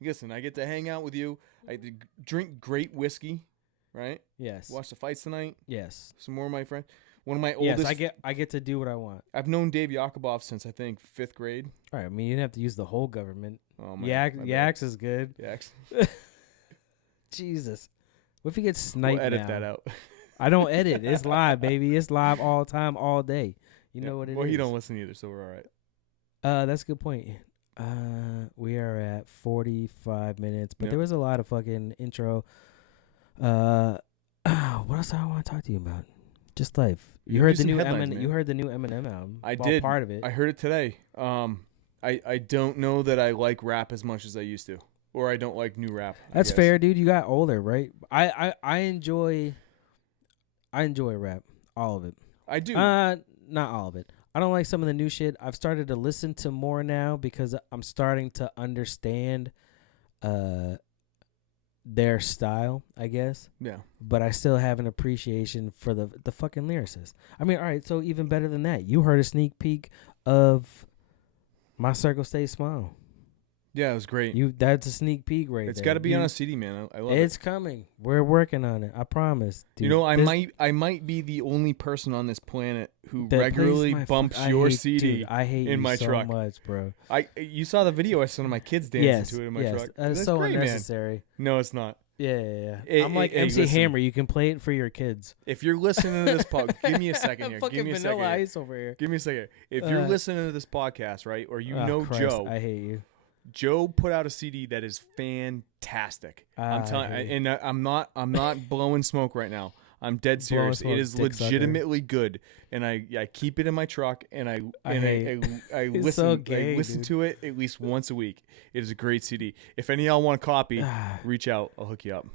Listen, I get to hang out with you. I drink great whiskey, right? yes. Watch the fights tonight. Yes. Some more of my friends. One of my oldest. Yes, I get to do what I want. I've known Dave Yakubov since I think 5th grade. All right. I mean, you didn't have to use the whole government. Oh my. Yaks is good. Yaks. Jesus. What if he gets sniped We'll edit now? that out. I don't edit. It's live, baby. It's live all the time, all day. You know what it is. Well, he don't listen either, so we're all right. That's a good point. We are at 45 minutes, but Yep. there was a lot of fucking intro. What else I want to talk to you about? Just life. You do heard the some new headlines, man. You heard the new Eminem album. I Well, did. part of it. I heard it today. I don't know that I like rap as much as I used to, or I don't like new rap. That's I guess. fair, dude. You got older, right? I enjoy rap, all of it. I do. Not all of it. I don't like some of the new shit. I've started to listen to more now because I'm starting to understand their style, I guess. Yeah. But I still have an appreciation for the fucking lyricist. I mean, all right, so even better than that, you heard a sneak peek of My Circle Stay Smile. Yeah, it was great. That's a sneak peek right It's there. got to be on a CD, man. I love It's it. coming. We're working on it. I promise. Dude. You know, I might be the only person on this planet who that regularly plays bumps I your hate- CD Dude, I hate in you my so truck. much, bro. You saw the video I sent of my kids dancing Yes, to it in my yes. truck. That's That's so great, man. unnecessary. No, it's not. Yeah. Hey, I'm like hey, MC listen. Hammer. You can play it for your kids. If you're listening to this give me a second here. Fucking Give me a Vanilla second. Here. Ice over here. Give me a second. If you're listening to this podcast, right, or you Oh, know Christ, Joe, I hate you. Joe put out a CD that is fantastic. I'm telling, hate you. and I'm not blowing smoke right now. I'm dead Blowing serious. smoke, It is dick sucker. legitimately good, and I keep it in my truck, and I It's listen so gay, I listen dude. to it at least once a week. It is a great CD. If any of y'all want a copy, reach out. I'll hook you up.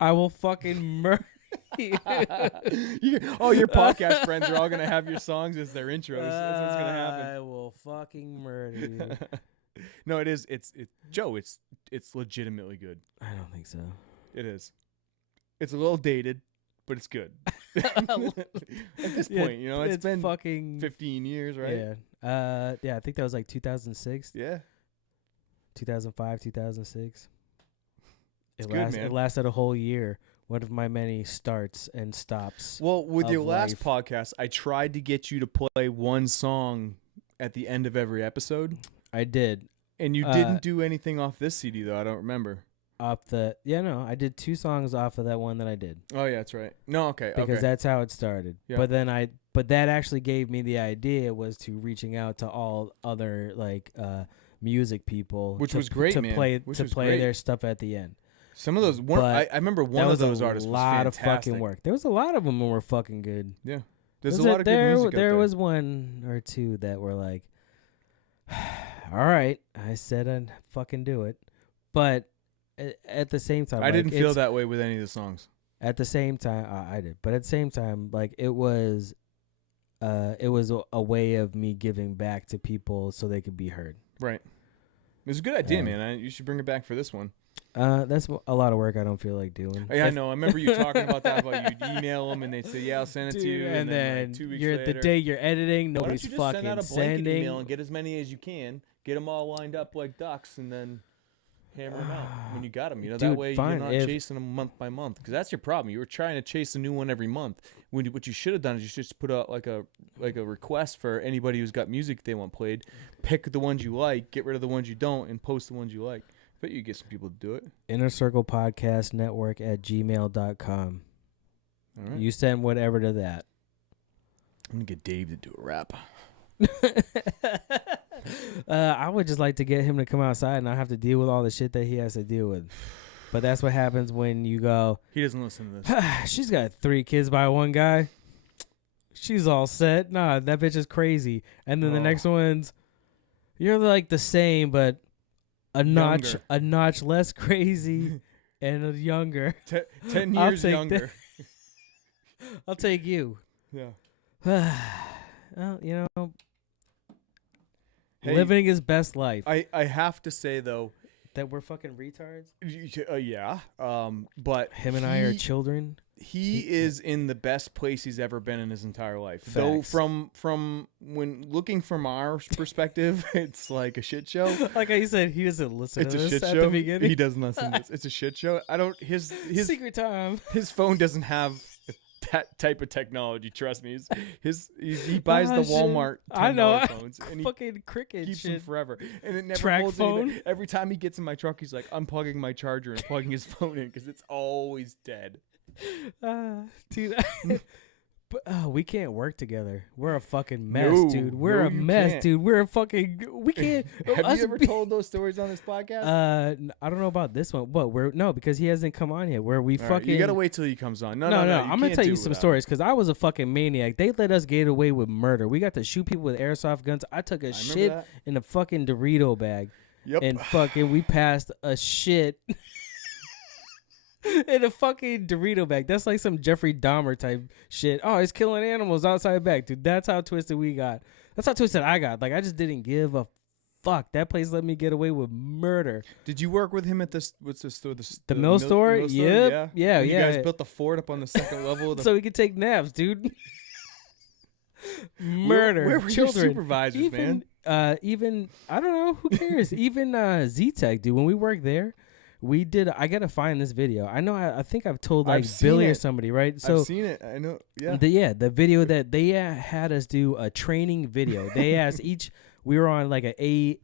I will fucking murder you. All your podcast friends are all gonna have your songs as their intros. That's what's gonna happen. I will fucking murder you. No, it is. It's Joe. It's legitimately good. I don't think so. It is. It's a little dated, but it's good. At this Yeah, point, you know, it's been fucking 15 years, right? Yeah. I think that was like 2006, Yeah. 2005, 2006. It's good, man. It lasted a whole year. One of my many starts and stops. Well, with of your last life. podcast, I tried to get you to play one song at the end of every episode, I did. and you didn't do anything off this CD, though. I don't remember. I did 2 songs off of that one that I did. Oh, yeah, that's right. No, okay. Because that's how it started. Yeah. But that actually gave me the idea was to reaching out to all other like music people, Which to, was great, to man. play Which to was play great. their stuff at the end. Some of those, I remember one that of those a artists was lot of fantastic. fucking work. There was a lot of them that were fucking good. Yeah. There's a lot of good music out there. There was one or two that were like, all right, I said I'd fucking do it, but at the same time, I didn't feel that way with any of the songs. At the same time, I did, but at the same time, like it was, it was a way of me giving back to people so they could be heard. Right. It was a good idea, man. You should bring it back for this one. That's a lot of work I don't feel like doing. Yeah, I know. I remember you talking about that. About you'd email them and they'd say, "Yeah, I'll send it to you." And then like 2 weeks you're later, the day you're editing, nobody's why don't you just fucking send out a blanket sending. email and get as many as you can. Get them all lined up like ducks, and then hammer them out when you got them. You know, Dude, that way fine. you're not chasing them month by month. Because that's your problem. You were trying to chase a new one every month. What you should have done is you should just put out like a request for anybody who's got music they want played. Pick the ones you like, get rid of the ones you don't, and post the ones you like. I bet you get some people to do it. Inner Circle Podcast Network at gmail.com. All right. You send whatever to that. I'm gonna get Dave to do a rap. I would just like to get him to come outside and not have to deal with all the shit that he has to deal with. But that's what happens when you go, He doesn't listen to this. she's got 3 kids by one guy. She's all set. Nah, that bitch is crazy. And then the next one's, you're like the same, but a notch less crazy and younger. 10 years younger. I'll take you. Yeah. Well, you know, Hey, living his best life. I have to say though, That we're fucking retards. Yeah. But Him and I are children. He is in the best place he's ever been in his entire life. Facts. Though from when looking from our perspective, it's like a shit show. Like I said, he doesn't listen It's to a this shit at show. the beginning. He doesn't listen to this. It's a shit show. I don't. His Secret time. his phone doesn't have that type of technology. Trust me. He buys the Walmart $10 I know. phones and he Fucking cricket keeps shit. them forever. And it never Track holds phone? anything. Every time he gets in my truck, he's like unplugging my charger and plugging his phone in because it's always dead. Dude. But we can't work together. We're a fucking mess, No, dude. We're no, a you mess, can't. dude. We're a fucking. We can't. Have you ever told those stories on this podcast? I don't know about this one. What? No, because he hasn't come on yet. Where we All right, fucking. you gotta wait till he comes on. No. I'm gonna tell you some stories because I was a fucking maniac. They let us get away with murder. We got to shoot people with airsoft guns. I took a shit that. in a fucking Dorito bag. Yep. And fucking we passed a shit in a fucking Dorito bag. That's like some Jeffrey Dahmer type shit. Oh, he's killing animals outside back, dude. That's how twisted we got. That's how twisted I got. Like I just didn't give a fuck. That place let me get away with murder. Did you work with him at this? What's this store? The mill store? Yep. Yeah. You guys built the fort up on the second level. Of the So we could take naps, dude. Murder. Where were children. your supervisors, man? Even I don't know. Who cares? Even Z-Tech, dude. When we worked there, we did. I gotta find this video. I know. I think I've told like I've seen Billy or it. somebody, right? So I've seen it. I know. Yeah. the video that they had us do a training video. They asked each. We were on like A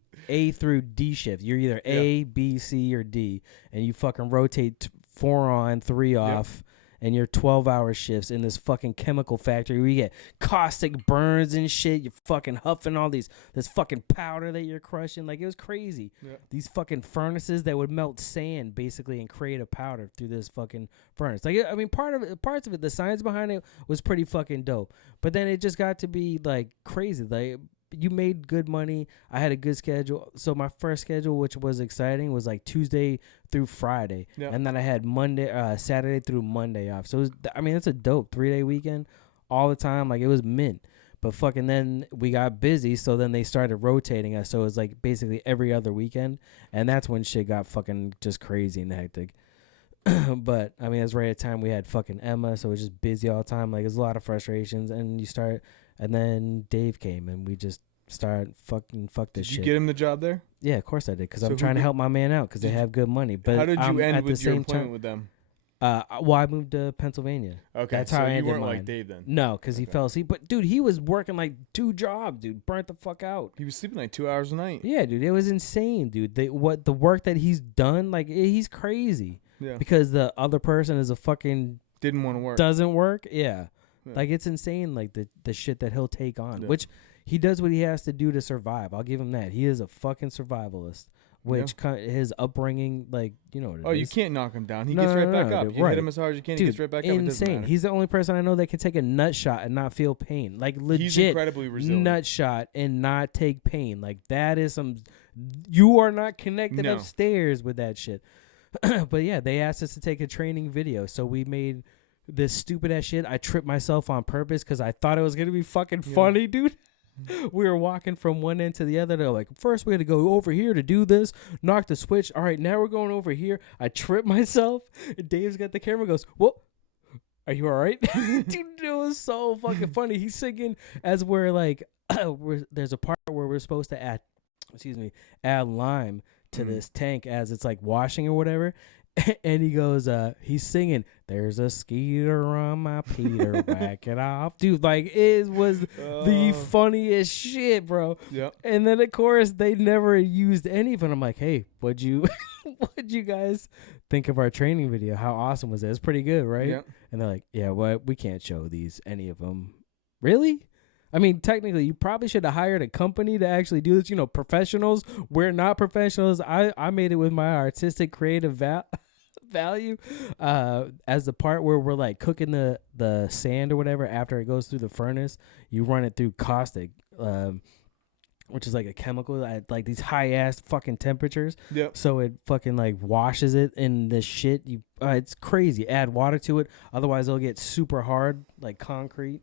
through D shift. You're either A, B, C, or D, and you fucking rotate 4 on, 3 off. And your 12-hour shifts in this fucking chemical factory where you get caustic burns and shit. You're fucking huffing all this fucking powder that you're crushing. Like, it was crazy. Yeah. These fucking furnaces that would melt sand, basically, and create a powder through this fucking furnace. Like, I mean, parts of it, the science behind it was pretty fucking dope. But then it just got to be, like, crazy. Like, you made good money. I had a good schedule. So my first schedule, which was exciting, was like Tuesday through Friday. Yeah. And then I had Saturday through Monday off. So it was, I mean, it's a dope 3-day weekend all the time. Like it was mint. But fucking then we got busy. So then they started rotating us. So it was like basically every other weekend. And that's when shit got fucking just crazy and hectic. But I mean, it was right at the time we had fucking Emma. So it was just busy all the time. Like there's a lot of frustrations. And then Dave came and we just started fuck this shit. Did you get him the job there? Yeah, of course I did because So I'm who trying to did- help my man out because they have good money. But How did you end at with the your same employment time, with them? well, I moved to Pennsylvania. Okay, That's so how I you ended weren't mine. like Dave then. No, because he Okay. fell asleep. But dude, he was working like 2 jobs, dude. Burnt the fuck out. He was sleeping like 2 hours a night. Yeah, dude, it was insane, dude. The work that he's done, like he's crazy. Yeah. Because the other person is a fucking Didn't want to work. doesn't work. Yeah. Yeah. Like it's insane, like the shit that he'll take on, Yeah. which he does what he has to do to survive. I'll give him that. He is a fucking survivalist. Which his upbringing, like you know what it is. Oh, you can't knock him down. He No, gets right no, back no, up. dude, You right. hit him as hard as you can. Dude, he gets right back up. It doesn't insane. matter. He's the only person I know that can take a nut shot and not feel pain. Like He's legit incredibly resilient. nut shot and not take pain. Like that is some. You are not connected No. upstairs with that shit. But yeah, they asked us to take a training video, so we made this stupid ass shit. I tripped myself on purpose because I thought it was gonna be fucking funny, dude. We were walking from one end to the other. They're like, first we had to go over here to do this, knock the switch. All right, now we're going over here. I tripped myself. Dave's got the camera, goes, "Whoa, are you all right?" Dude, it was so fucking funny. He's singing as we're like, there's a part where we're supposed to add lime to this tank as it's like washing or whatever. And he goes, he's singing, "There's a skeeter on my Peter, whack it off." Dude, like, it was the funniest shit, bro. Yep. And then, of course, they never used any of it. I'm like, hey, what'd you guys think of our training video? How awesome was it? It's pretty good, right? Yep. And they're like, yeah, well, we can't show any of them. Really? I mean, technically, you probably should have hired a company to actually do this. You know, professionals. We're not professionals. I made it with my artistic, creative value. As the part where we're like cooking the sand or whatever after it goes through the furnace, you run it through caustic, which is like a chemical at like these high ass fucking temperatures. Yep. So it fucking like washes it in this shit. It's crazy. Add water to it, otherwise it'll get super hard like concrete.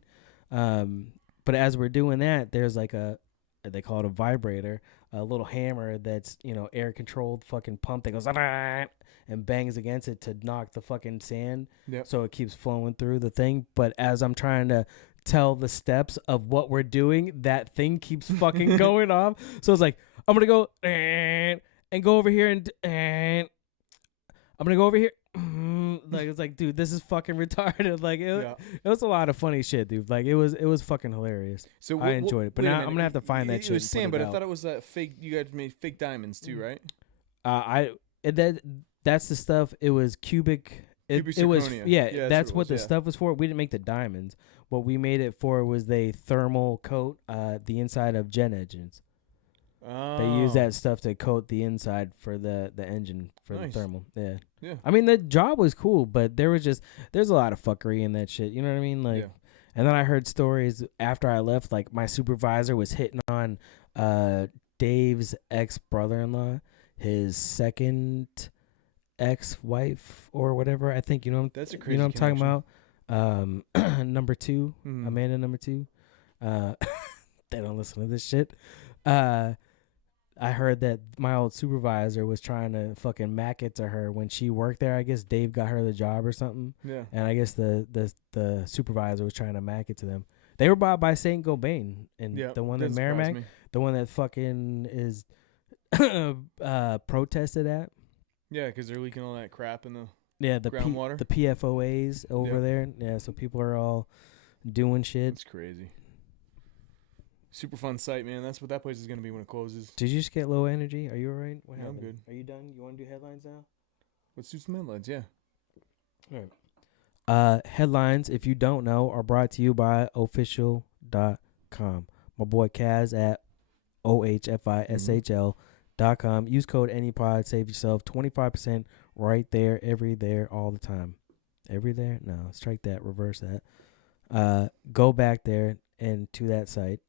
But as we're doing that, there's like they call it a vibrator, a little hammer that's, you know, air controlled fucking pump that goes and bangs against it to knock the fucking sand. Yep. So it keeps flowing through the thing. But as I'm trying to tell the steps of what we're doing, that thing keeps fucking going off. So it's like, I'm going to go and go over here and I'm going to go over here. Like, it's like, dude, this is fucking retarded. Like, it was a lot of funny shit, dude. Like, it was fucking hilarious. So I enjoyed it. But now I'm gonna have to find that shit. It was sand, but I thought it was fake. You guys made fake diamonds too, right? That's the stuff. It was cubic. It was that's what the stuff was for. We didn't make the diamonds. What we made it for was they thermal coat the inside of jet engines. They use that stuff to coat the inside for the engine for the thermal. Yeah. I mean, the job was cool, but there's a lot of fuckery in that shit. You know what I mean? Like, and then I heard stories after I left. Like, my supervisor was hitting on Dave's ex-brother-in-law, his second ex-wife or whatever. I think that's a crazy. You know what I'm talking about? Number 2, Amanda number 2. They don't listen to this shit. I heard that my old supervisor was trying to fucking mack it to her when she worked there. I guess Dave got her the job or something. Yeah. And I guess the supervisor was trying to mack it to them. They were bought by Saint Gobain, and the one that Merrimack, the one that fucking is protested at. Yeah, because they're leaking all that crap in the the groundwater. The PFOAs over there. Yeah, so people are all doing shit. It's crazy. Super fun site, man. That's what that place is going to be when it closes. Did you just get low energy? Are you all right? What happened? I'm good. Are you done? You want to do headlines now? Let's do some headlines, yeah. All right. Headlines, if you don't know, are brought to you by official.com. My boy Kaz at OHFISHL.com. Use code ANYPOD. Save yourself 25% right there, there, all the time. Every there? No, strike that. Reverse that. Go back there and to that site.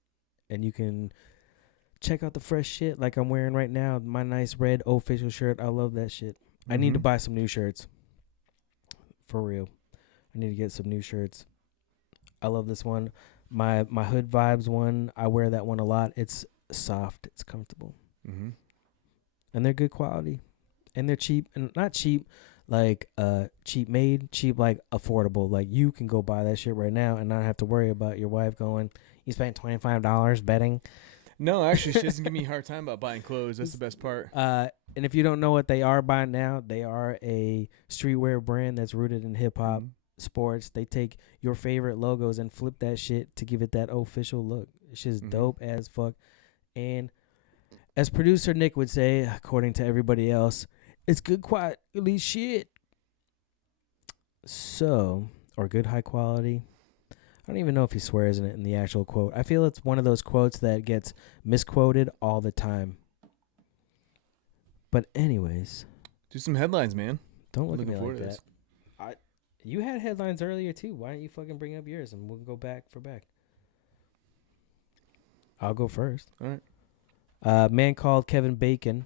And you can check out the fresh shit like I'm wearing right now. My nice red official shirt. I love that shit. I need to buy some new shirts. For real. I need to get some new shirts. I love this one. My Hood Vibes one, I wear that one a lot. It's soft. It's comfortable. Mm-hmm. And they're good quality. And they're cheap. And not cheap like cheap made. Cheap like affordable. Like you can go buy that shit right now and not have to worry about your wife going, "You spent $25 betting." No, actually, she doesn't give me a hard time about buying clothes. That's the best part. And if you don't know what they are by now, they are a streetwear brand that's rooted in hip-hop sports. They take your favorite logos and flip that shit to give it that official look. It's just dope as fuck. And as producer Nick would say, according to everybody else, it's good quality shit. So, or good high quality. I don't even know if he swears in it in the actual quote. I feel it's one of those quotes that gets misquoted all the time. But anyways. Do some headlines, man. Don't look at me like that. You had headlines earlier too. Why don't you fucking bring up yours and we'll go back for back. I'll go first. All right. Man called Kevin Bacon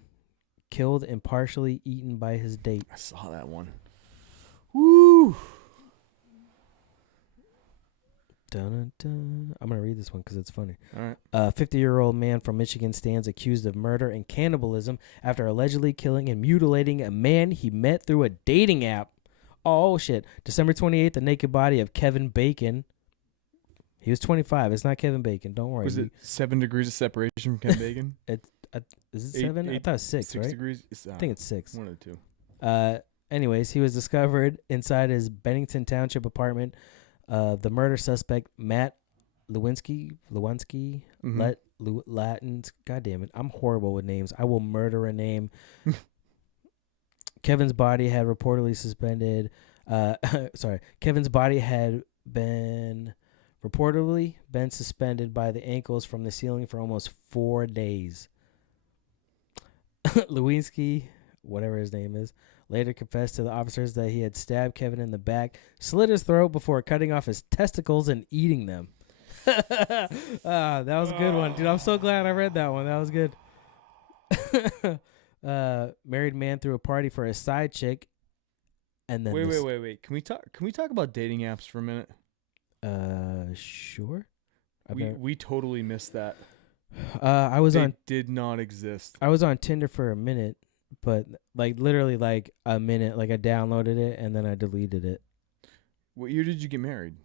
killed and partially eaten by his date. I saw that one. Woo! Dun-dun-dun. I'm going to read this one because it's funny. All right. A 50-year-old man from Michigan stands accused of murder and cannibalism after allegedly killing and mutilating a man he met through a dating app. Oh, shit. December 28th, the naked body of Kevin Bacon. He was 25. It's not Kevin Bacon. Don't worry. Was it 7 degrees of separation from Ken Bacon? Is it 7? I thought it was 6, 6 right? degrees? I think it's 6. One of the two. Anyways, he was discovered inside his Bennington Township apartment. The murder suspect, Matt Lewinsky, Latins. God damn it. I'm horrible with names. I will murder a name. Kevin's body had reportedly suspended. Kevin's body had reportedly been suspended by the ankles from the ceiling for almost 4 days. Lewinsky, whatever his name is, later confessed to the officers that he had stabbed Kevin in the back, slit his throat before cutting off his testicles and eating them. That was a good one, dude. I'm so glad I read that one. That was good. Married man threw a party for his side chick, and then Wait. Can we talk about dating apps for a minute? Sure. We totally missed that. They did not exist. I was on Tinder for a minute, but like literally like a minute. Like I downloaded it and then I deleted it. What year did you get married?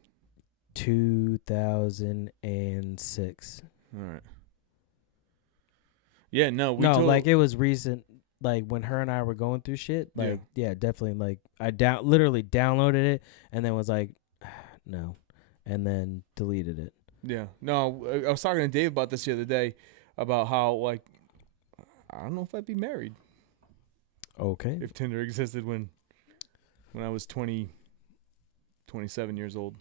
2006. All right. Yeah, no, like it was recent. Like when her and I were going through shit. Like yeah definitely. Like I literally downloaded it and then was like, no, and then deleted it. Yeah. No, I was talking to Dave about this the other day about how, like, I don't know if I'd be married. Okay. If Tinder existed when I was 27 years old.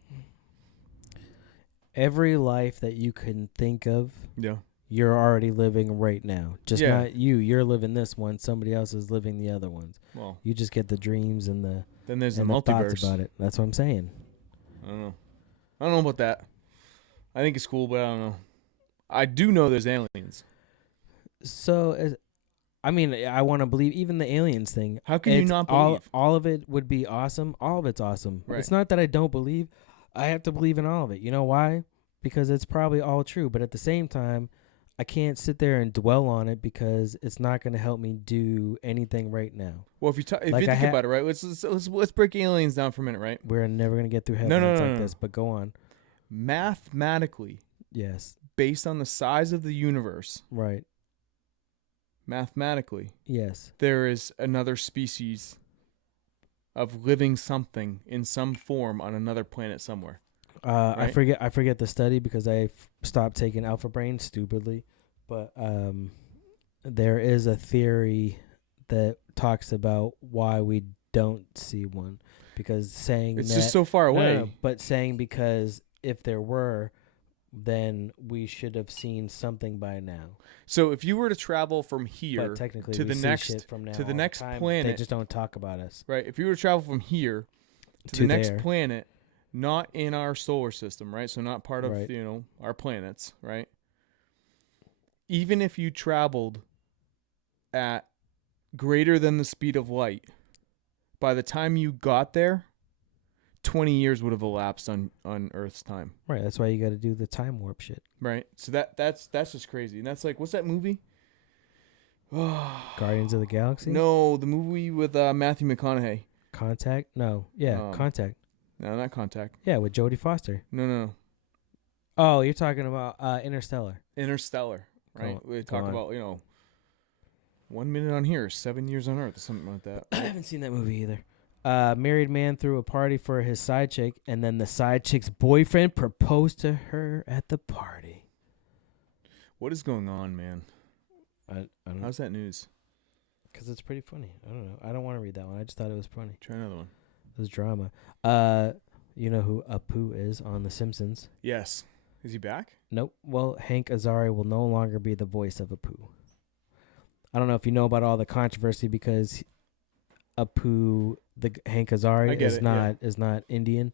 Every life that you can think of, yeah, you're already living right now. Just not you. You're living this one. Somebody else is living the other ones. Well, you just get the dreams and the then there's and the the multiverse thoughts about it. That's what I'm saying. I don't know about that. I think it's cool, but I don't know. I do know there's aliens. So, I mean, I want to believe even the aliens thing. How can you not believe? All of it would be awesome. All of it's awesome. Right. It's not that I don't believe. I have to believe in all of it. You know why? Because it's probably all true. But at the same time, I can't sit there and dwell on it because it's not going to help me do anything right now. Well, if you think about it, right? Let's break aliens down for a minute, right? We're never going to get through headlines like this, but go on. Mathematically, yes, based on the size of the universe, right? Mathematically, yes, there is another species of living something in some form on another planet somewhere. Right? I forget the study because I stopped taking Alpha Brain stupidly, but there is a theory that talks about why we don't see one, because saying it's just so far away. No, but saying because if there were, then we should have seen something by now. So if you were to travel from here technically to the next planet, they just don't talk about us. Right. If you were to travel from here to the next planet, not in our solar system, right? So not part of our planets, right? Even if you traveled at greater than the speed of light, by the time you got there, 20 years would have elapsed on Earth's time. Right. That's why you got to do the time warp shit. Right. So that's just crazy. And that's like, what's that movie? Guardians of the Galaxy? No, the movie with Matthew McConaughey. Contact? No. Yeah, Contact. No, not Contact. Yeah, with Jodie Foster. No. Oh, you're talking about Interstellar. Interstellar, right? We talk about, 1 minute on here, 7 years on Earth, or something like that. I haven't seen that movie either. Married man threw a party for his side chick, and then the side chick's boyfriend proposed to her at the party. What is going on, man? I don't know. How's that news? Because it's pretty funny. I don't know. I don't want to read that one. I just thought it was funny. Try another one. It was drama. You know who Apu is on The Simpsons? Yes. Is he back? Nope. Well, Hank Azaria will no longer be the voice of Apu. I don't know if you know about all the controversy because Apu, Hank Azaria is not Indian.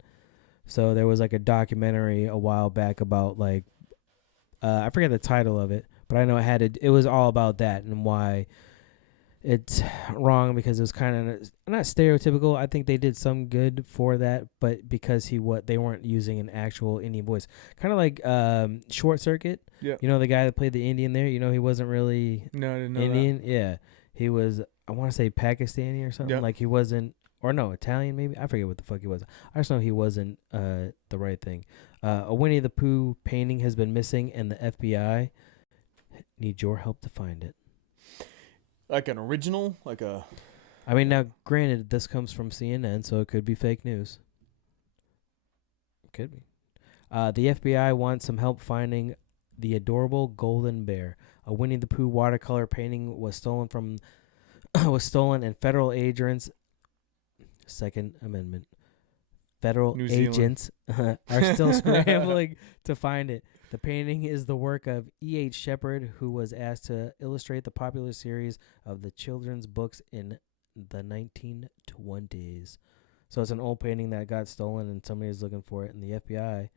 So there was like a documentary a while back about like I forget the title of it, but I know it was all about that and why it's wrong because it was kind of not stereotypical. I think they did some good for that, but because they weren't using an actual Indian voice, kind of like Short Circuit. Yeah. You know, the guy that played the Indian there. You know, he wasn't really No, I didn't know Indian. Yeah, he was. I want to say Pakistani or something. Yep. Like he wasn't, or no, Italian maybe. I forget what the fuck he was. I just know he wasn't the right thing. A Winnie the Pooh painting has been missing, and the FBI need your help to find it. Like an original, like a. I mean, now, granted, this comes from CNN, so it could be fake news. Could be. The FBI wants some help finding the adorable golden bear. A Winnie the Pooh watercolor painting was stolen and federal agents. Second Amendment. Federal New Zealand. agents are still scrambling to find it. The painting is the work of E.H. Shepard, who was asked to illustrate the popular series of the children's books in the 1920s. So it's an old painting that got stolen, and somebody is looking for it, and the FBI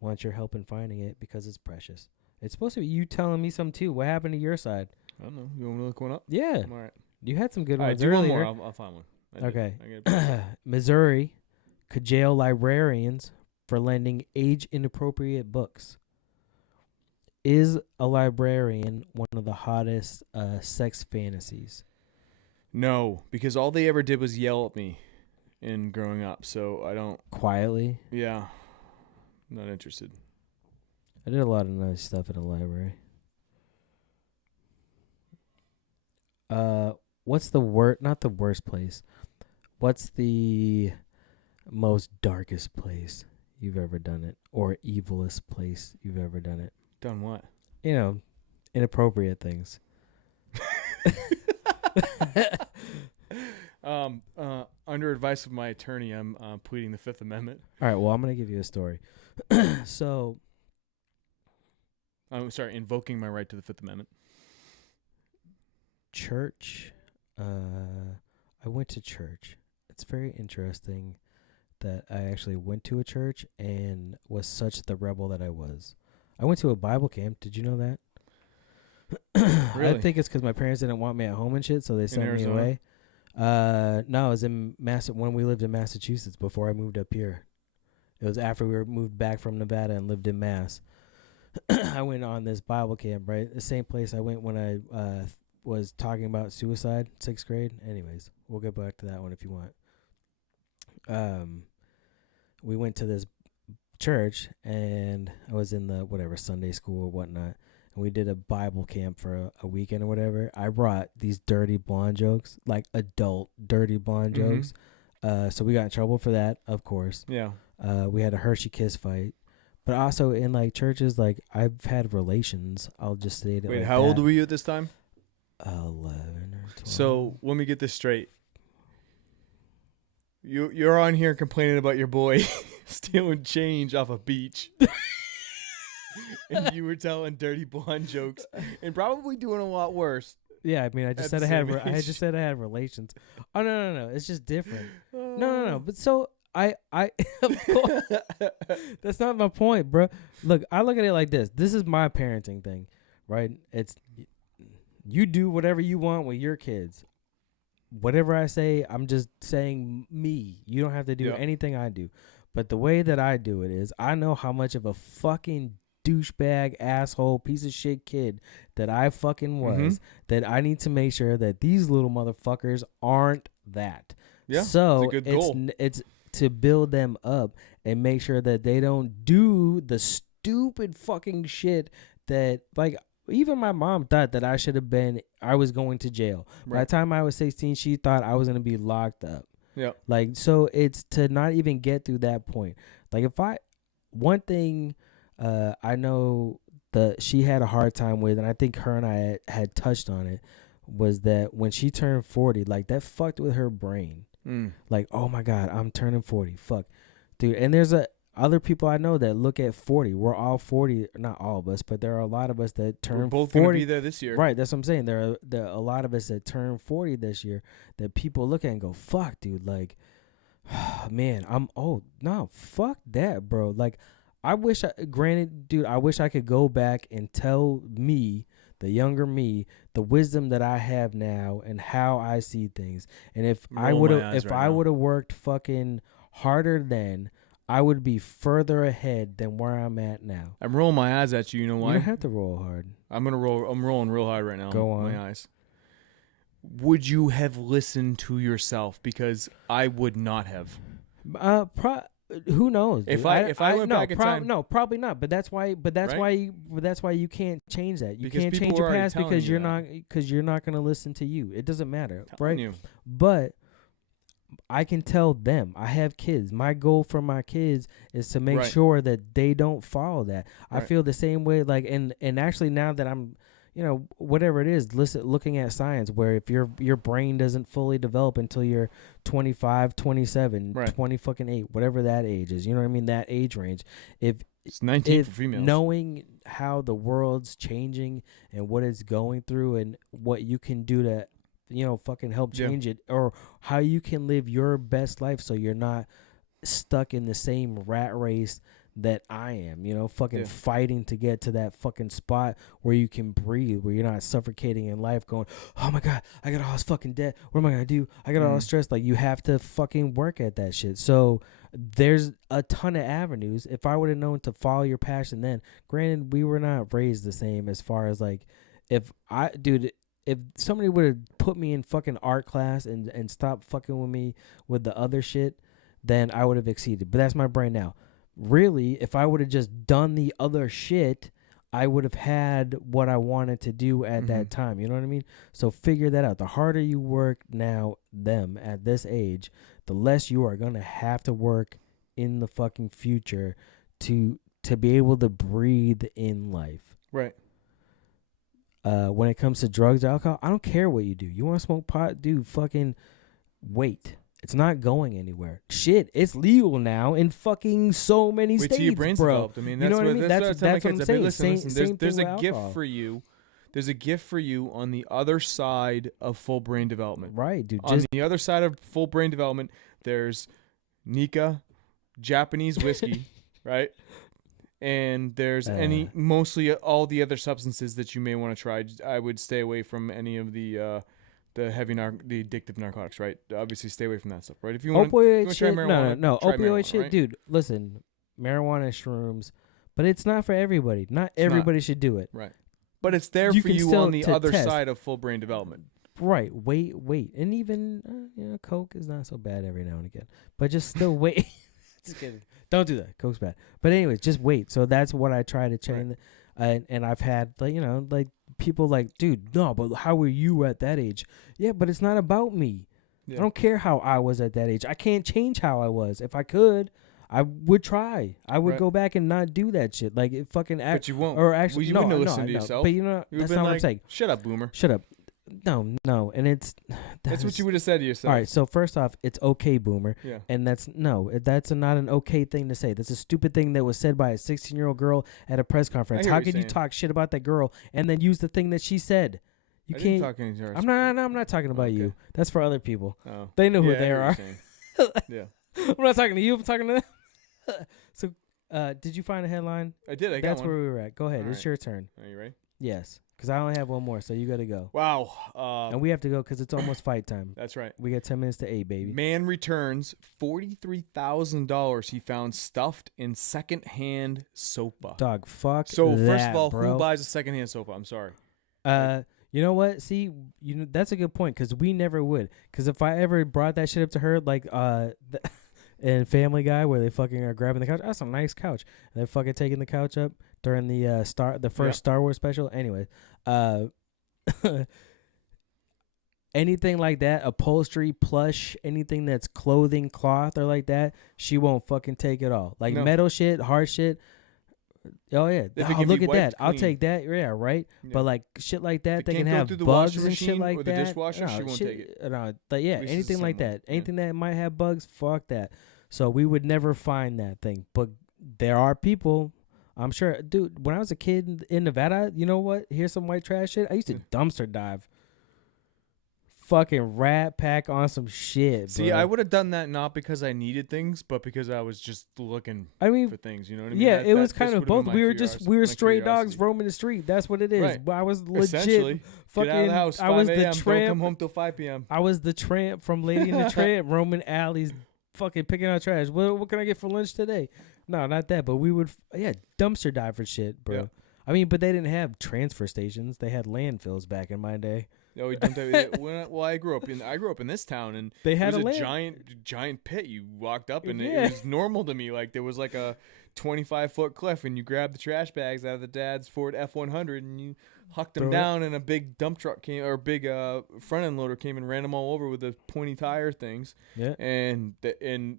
wants your help in finding it because it's precious. It's supposed to be you telling me some, too. What happened to your side? I don't know. You want me to look one up? Yeah. All right. You had some good All right, ones do one earlier. more. I'll find one. Okay. I get it. Missouri could jail librarians for lending age-inappropriate books. Is a librarian one of the hottest sex fantasies? No, because all they ever did was yell at me in growing up, so I don't. Quietly? Yeah. Not interested. I did a lot of nice stuff in the library. What's the not the worst place. What's the most darkest place you've ever done it? Or evilest place you've ever done it? Done what? You know, inappropriate things. Under advice of my attorney, I'm pleading the Fifth Amendment. All right, well, I'm going to give you a story. So, I'm sorry, invoking my right to the Fifth Amendment. church, I went to church. It's very interesting that I actually went to a church and was such the rebel that I was. I went to a Bible camp. Did you know that? Really? I think it's because my parents didn't want me at home and shit, so they sent me Arizona? away. No, it was in when we lived in Massachusetts before I moved up here. It was after we moved back from Nevada and lived in Mass. I went on this Bible camp, right? The same place I went when I was talking about suicide, 6th grade. Anyways, we'll get back to that one if you want. We went to this church, and I was in the Sunday school or whatnot, and we did a Bible camp for a weekend or whatever. I brought these dirty blonde jokes, like adult dirty blonde jokes. So we got in trouble for that, of course. Yeah. We had a Hershey Kiss fight. But also in like churches, like I've had relations. I'll just say it. Wait, like how old were you at this time? 11 or 12. So let me get this straight. You're on here complaining about your boy stealing change off a beach. And you were telling dirty blonde jokes and probably doing a lot worse. Yeah, I mean, I just said I just said I had relations. Oh no, it's just different. No. But so I that's not my point, bro. Look, I look at it like this. This is my parenting thing, right? It's you do whatever you want with your kids. Whatever I say, I'm just saying me. You don't have to do anything I do. But the way that I do it is I know how much of a fucking douchebag, asshole, piece of shit kid that I fucking was, that I need to make sure that these little motherfuckers aren't that. Yeah, so it's a good goal. It's to build them up and make sure that they don't do the stupid fucking shit that, like, even my mom thought that I was going to jail. Right. By the time I was 16, she thought I was going to be locked up. Yeah. Like, so it's to not even get through that point. Like, one thing I know that she had a hard time with, and I think her and I had touched on it, was that when she turned 40, like, that fucked with her brain. Like, oh my God, I'm turning 40. Fuck. Dude, and there's other people I know that look at 40. We're all 40, not all of us, but there are a lot of us that turn 40. We're both going to be there this year. Right, that's what I'm saying. There are a lot of us that turn 40 this year that people look at and go, fuck, dude, like, man, I'm old. No, fuck that, bro. Like, I wish I could go back and tell me the younger me, the wisdom that I have now and how I see things. And if I would have worked fucking harder then, I would be further ahead than where I'm at now. I'm rolling my eyes at you. You know why? You don't have to roll hard. I'm rolling real hard right now. Go on. My eyes. Would you have listened to yourself? Because I would not have. Who knows? If I went back in time, no, probably not. But that's why you can't change that. You Because can't people change your were already past telling because you you're not going to listen to you. It doesn't matter, telling right? you. But I can tell them. I have kids. My goal for my kids is to make Right. sure that they don't follow that. I Right. feel the same way. Like, and actually now that I'm, whatever it is, looking at science, where if your brain doesn't fully develop until you're 25, 27, Right. 20 fucking 8, whatever that age is, you know what I mean? That age range. It's 19 If for females. knowing how the world's changing and what it's going through and what you can do to, fucking help Yeah. change it, or how you can live your best life so you're not stuck in the same rat race that I am, Yeah. fighting to get to that fucking spot where you can breathe, where you're not suffocating in life going, oh my God, I got all this fucking debt. What am I going to do? I got all this stress. Like, you have to fucking work at that shit. So there's a ton of avenues. If I would have known to follow your passion then, granted, we were not raised the same as far as like, if somebody would have put me in fucking art class and stopped fucking with me with the other shit, then I would have exceeded. But that's my brain now. Really, if I would have just done the other shit, I would have had what I wanted to do at that time. You know what I mean? So figure that out. The harder you work now, at this age, the less you are going to have to work in the fucking future to be able to breathe in life. Right. When it comes to drugs or alcohol, I don't care what you do. You want to smoke pot? Dude, fucking wait. It's not going anywhere. Shit, it's legal now in fucking so many Wait states, till your brain's bro. developed. I mean, You know what I mean? That's what I'm saying. Listen, Same there's thing a with gift alcohol. for you. There's a gift for you on the other side of full brain development. Right, dude. On the other side of full brain development, there's Nikka, Japanese whiskey, right? And there's mostly all the other substances that you may want to try. I would stay away from any of the the addictive narcotics, right? Obviously, stay away from that stuff, right? If you want opioid to try shit, marijuana, no, try opioid marijuana, shit, right? dude. Listen, marijuana, shrooms, but it's not for everybody. Not everybody should do it. Right. But it's there You for can you still on the other test. side of full brain development. Right. Wait, and even Coke is not so bad every now and again, but just still wait. Just kidding. Don't do that. Coke's bad. But anyways, just wait. So that's what I try to change. Right. And I've had like people like, dude, no, but how were you at that age? Yeah, but it's not about me. Yeah. I don't care how I was at that age. I can't change how I was. If I could, I would try. I would go back and not do that shit. Like it fucking. But you won't. Or actually, you wouldn't listen to yourself. But that's not what I'm saying. Shut up, boomer. Shut up. No, and that's what you would have said to yourself. All right, so first off, it's okay, boomer. Yeah. And that's not an okay thing to say. That's a stupid thing that was said by a 16-year-old girl at a press conference. How could you talk shit about that girl and then use the thing that she said? You can't. Talk any to her. I'm not talking about you. That's for other people. Oh. They know who they are. Yeah. I'm not talking to you. I'm talking to them. So, did you find a headline? I did. That's where we were at. Go ahead. All It's right. your turn. Are you ready? Yes. Because I only have one more, so you got to go. Wow. And we have to go because it's almost fight time. That's right. We got 10 minutes to 8, baby. Man returns $43,000 he found stuffed in secondhand sofa. Dog, fuck So that, first of all, bro. who buys a secondhand sofa? I'm sorry. You know what? See, that's a good point because we never would. Because if I ever brought that shit up to her, like in Family Guy, where they fucking are grabbing the couch, that's a nice couch, and they're fucking taking the couch up during the first Star Wars special. Anyway, anything like that, upholstery, plush, anything that's clothing, cloth, or like that, she won't fucking take it all. Like metal shit, hard shit. Oh yeah, look at that. I'll take that. Yeah, right. Yeah. But like shit like that, they can have bugs and shit like or that. The dishwasher, she won't take it. No, but yeah, anything like that, anything that might have bugs, fuck that. So we would never find that thing. But there are people. I'm sure, dude. When I was a kid in Nevada, you know what? Here's some white trash shit. I used to dumpster dive. fucking Rat Pack on some shit. See, bro. I would have done that not because I needed things, but because I was just looking for things. You know what I mean? Yeah, That- it that was kind just of would've both. been We my were my stray dogs curiosity. roaming the street. That's what it is. Right. But I was Essentially, legit fucking. Get out of the house. 5 I was the a.m. Don't tramp. come home till 5 p.m. I was the tramp from Lady and the Tramp, roaming alleys, fucking picking out trash. What can I get for lunch today? No, not that. But we would, dumpster dive for shit, bro. Yeah. I mean, but they didn't have transfer stations. They had landfills back in my day. Yeah, we dumped everything. Well, I grew up in this town, and They had it was a a land. giant pit. You walked up, and Yeah. it was normal to me. Like there was like a 25-foot cliff, and you grabbed the trash bags out of the dad's Ford F-100, and you hucked them Throw it. down, and a big dump truck came, or a big front end loader came and ran them all over with the pointy tire things. Yeah. And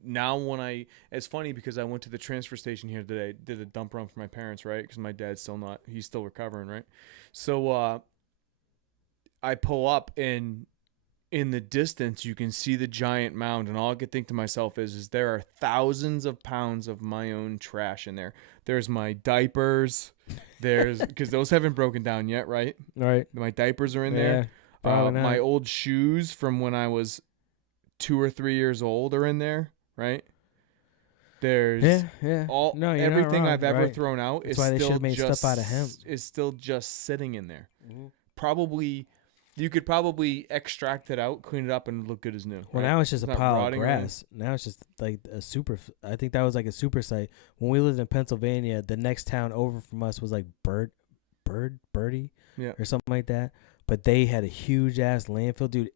now when it's funny because I went to the transfer station here today, did a dump run for my parents, right? Because my dad's he's still recovering, right? So I pull up, and in the distance you can see the giant mound, and all I could think to myself is there are thousands of pounds of my own trash in there. There's my diapers, because those haven't broken down yet, right? Right. My diapers are in Yeah, there. probably not. My old shoes from when I was 2 or 3 years old are in there, right? There's yeah. all No, you're not everything wrong, I've ever right. thrown out That's is why they still should've made just stuff out of hemp. is still just sitting in there. Mm-hmm. Probably you could probably extract it out, clean it up, and look good as new. Well, right? now it's just a not pile of rotting or anything. grass. Now it's just like a super. I think that was like a super site. When we lived in Pennsylvania, the next town over from us was like Birdie, Yeah. or something like that. But they had a huge ass landfill, dude.